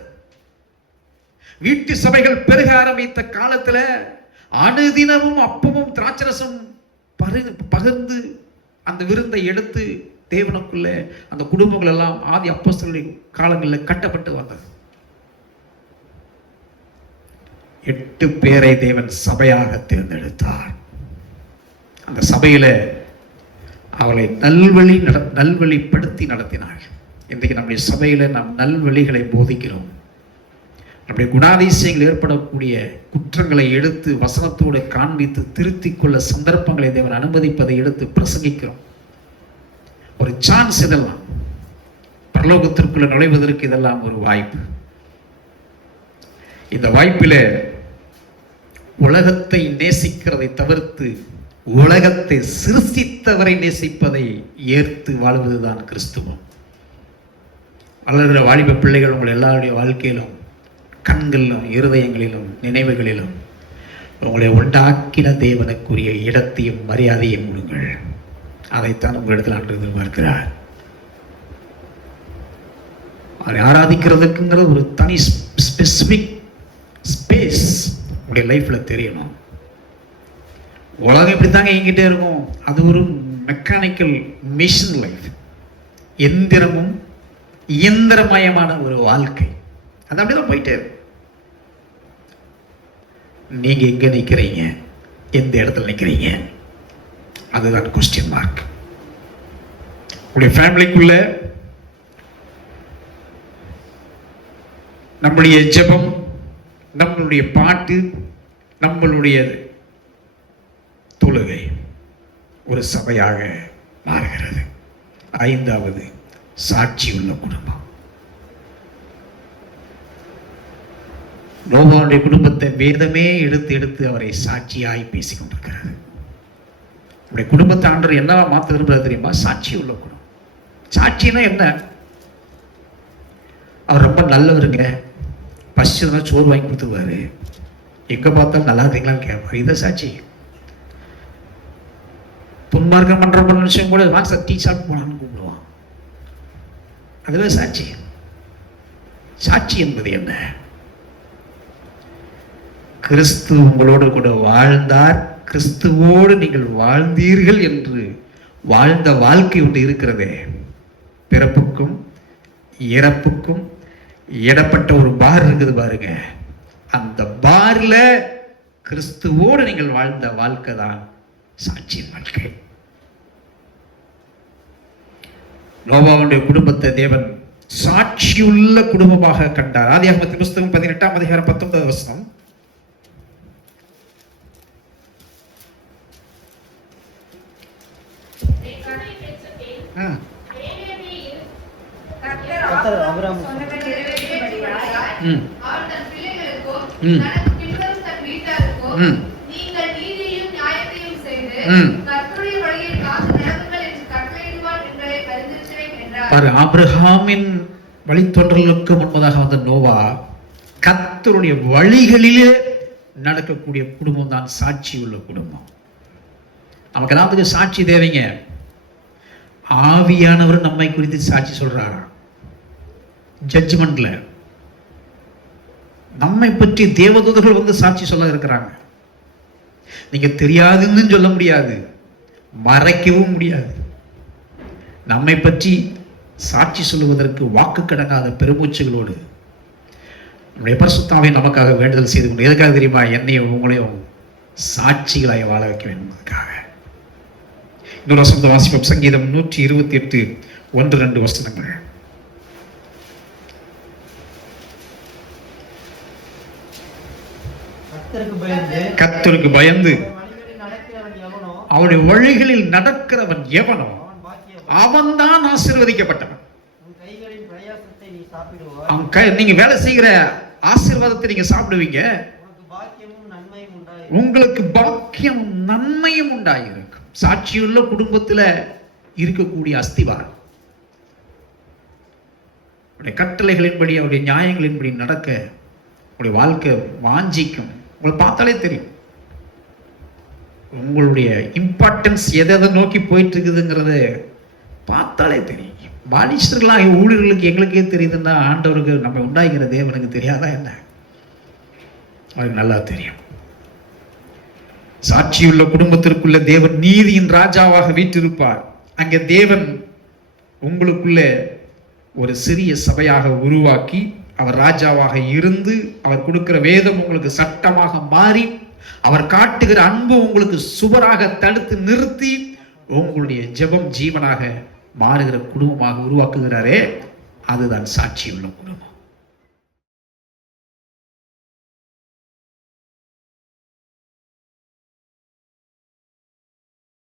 வீட்டு சபைகள் பெருக ஆரம்பித்த காலத்துல அனுதினமும் அப்பமும் திராட்சரசம் பகிர்ந்து அந்த விருந்தை எடுத்து தேவனுக்குள்ளே அந்த குடும்பங்கள் எல்லாம் ஆதி அப்போஸ்தலரின் காலங்களில் கட்டப்பட்டு வந்தது. 8 பேரை தேவன் சபையாக தேர்ந்தெடுத்தார். அந்த சபையில அவளை நல்வழிப்படுத்தி நடத்தினார். இன்றைக்கு நம்முடைய சபையில நாம் நல்வழிகளை போதிக்கிறோம். நம்முடைய குணாதிசயங்கள் ஏற்படக்கூடிய குற்றங்களை எடுத்து வசனத்தோடு காண்பித்து திருத்திக் கொள்ள சந்தர்ப்பங்களை தேவன் அனுமதிப்பதை எடுத்து பிரசங்கிக்கிறோம். ஒரு சான்ஸ், இதெல்லாம் பரலோகத்திற்குள்ள நுழைவதற்கு இதெல்லாம் ஒரு வாய்ப்பு. இந்த வாய்ப்பில உலகத்தை நேசிக்கிறதை தவிர்த்து உலகத்தை சிருஷ்டித்தவரை நேசிப்பதை ஏற்று வாழ்வதுதான் கிறிஸ்துவம். வளர்கிற வாலிப பிள்ளைகள் உங்கள் எல்லாருடைய வாழ்க்கையிலும், கண்களிலும், இருதயங்களிலும், நினைவுகளிலும் உங்களை உண்டாக்கின தேவனுக்குரிய இடத்தையும் மரியாதையும் கொடுங்கள். அதைத்தான் உங்களிடத்தில் ஆண்டு எதிர்பார்க்கிறார். அவரை ஆராதிக்கிறதுக்குங்கிறது ஒரு தனி ஸ்பெசிபிக் ஸ்பேஸ் உங்களுடைய லைஃப்பில் தெரியணும். உலகம் இப்படி தாங்க இயங்கிட்டே இருக்கும். அது ஒரு மெக்கானிக்கல் மிஷின் லைஃப், எந்திரமும் இயந்திரமயமான ஒரு வாழ்க்கை. அது அப்படிதான் போயிட்டே இருக்கும். நீங்க எங்க நிற்கிறீங்க, எந்த இடத்துல நிற்கிறீங்க, அதுதான் கொஸ்டின் மார்க். உங்களுடைய ஃபேமிலிக்குள்ள நம்முடைய ஜெபம், நம்மளுடைய பாட்டு, நம்மளுடைய தொழுகை ஒரு சபையாக மாறுகிறது. 5வது, சாட்சியுள்ள குடும்பம். நோவாவுடைய குடும்பத்தை வேதமே எடுத்து அவரை சாட்சியாய் பேசிக் கொண்டிருக்கிறது. உடைய குடும்பத்தை ஆண்டவர் என்ன மாற்ற விரும்புறது தெரியுமா? சாட்சி உள்ள குடும்பம். சாட்சினா என்ன? அவர் ரொம்ப நல்லவருங்க, பசிச்சதுனா சோறு வாங்கி கொடுத்துருவாரு, எங்க பார்த்தாலும் நல்லா இருக்கீங்களான்னு கேட்பாரு. இதை சாட்சி. புன்மார்க்கம் பண்ற மனுஷன் கூட வாங்க சார் டீ சாப்பிட்டு போனான்னு கூப்பிடுவான். அதுவே சாட்சி. சாட்சி என்பது என்ன? கிறிஸ்து உங்களோடு கூட வாழ்ந்தார், கிறிஸ்துவோடு நீங்கள் வாழ்ந்தீர்கள் என்று வாழ்ந்த வாழ்க்கை ஒன்று இருக்கிறதே. பிறப்புக்கும் இறப்புக்கும் இடப்பட்ட ஒரு பார் இருக்குது பாருங்க. அந்த பார்ல கிறிஸ்துவோடு நீங்கள் வாழ்ந்த வாழ்க்கை தான் சாட்சியின் வாழ்க்கை. நோவாவுடைய குடும்பத்தை தேவன் சாட்சியுள்ள குடும்பமாக கண்டார். ஆதியாகமத்தின் புஸ்தகம் 18ஆம் அதிகாரம் 19வது வசனம். ஆபிரகாமின் வழித்தோன்றலுக்கு முன்பதாக வந்த நோவா கர்த்தருடைய வழிகளிலே நடக்கக்கூடிய குடும்பம் தான் சாட்சி உள்ள குடும்பம். நமக்கு எல்லாத்துக்கும் சாட்சி தேவைங்க. ஆவியானவர் நம்மை குறித்து சாட்சி சொல்றாரா? ஜட்ஜ்மெண்ட்ல நம்மை பற்றி தேவதூதர்கள் வந்து சாட்சி சொல்ல இருக்கிறாங்க. நீங்க தெரியாதுன்னு சொல்ல முடியாது, மறைக்கவும் முடியாது. நம்மை பற்றி சாட்சி சொல்லுவதற்கு வாக்கு கடங்காத பெருமூச்சுகளோடு நம்முடைய பரிசுத்த ஆவியை நமக்காக வேண்டுதல் செய்து கொண்டு, எதுக்காக தெரியுமா? என்னையும் உங்களையும் சாட்சிகளாய் வாழ வைக்க வேண்டுவதற்காக. இன்னொரு வசனத்தை வாசிப்போம். சங்கீதம் 128 1-2 வசனங்கள். கர்த்தருக்கு பயந்து அவருடைய வழிகளில் நடக்கிறவன் எவனோ அவன்தான் ஆசீர்வதிக்கப்பட்டவன். நீங்க வேலை செய்கிற ஆசீர்வாதத்தை நீங்க சாப்பிடுவீங்க. உங்களுக்கு பாக்கியம் நன்மையும் உண்டாயிருக்கும். சாட்சியுள்ள குடும்பத்தில் இருக்கக்கூடிய அஸ்திவாரம் அவருடைய கட்டளைகளின்படி, அவருடைய நியாயங்களின்படி நடக்க உங்களுடைய வாழ்க்கை வாஞ்சிக்கும். உங்களை பார்த்தாலே தெரியும் உங்களுடைய இம்பார்ட்டன்ஸ் எதை நோக்கி போயிட்டு இருக்குதுங்கிறத பார்த்தாலே தெரியும். பாலிஸ்டர்களாக ஊழியர்களுக்கு எங்களுக்கே தெரியுதுன்னா ஆண்டவருக்கு நம்ம உண்டாகிற தேவனுக்கு தெரியாதா என்ன? அவருக்கு நல்லா தெரியும். சாட்சியுள்ள குடும்பத்திற்குள்ள தேவன் நீதியின் ராஜாவாக வீற்றிருப்பார். அங்கே தேவன் உங்களுக்குள்ளே ஒரு சிறிய சபையாக உருவாக்கி அவர் ராஜாவாக இருந்து அவர் கொடுக்கிற வேதம் உங்களுக்கு சட்டமாக மாறி அவர் காட்டுகிற அன்பு உங்களுக்கு சுவராக தடுத்து நிறுத்தி உங்களுடைய ஜெபம் ஜீவனாக மாறுகிற குடும்பமாக உருவாக்குகிறாரே, அதுதான் சாட்சியுள்ள குடும்பம்.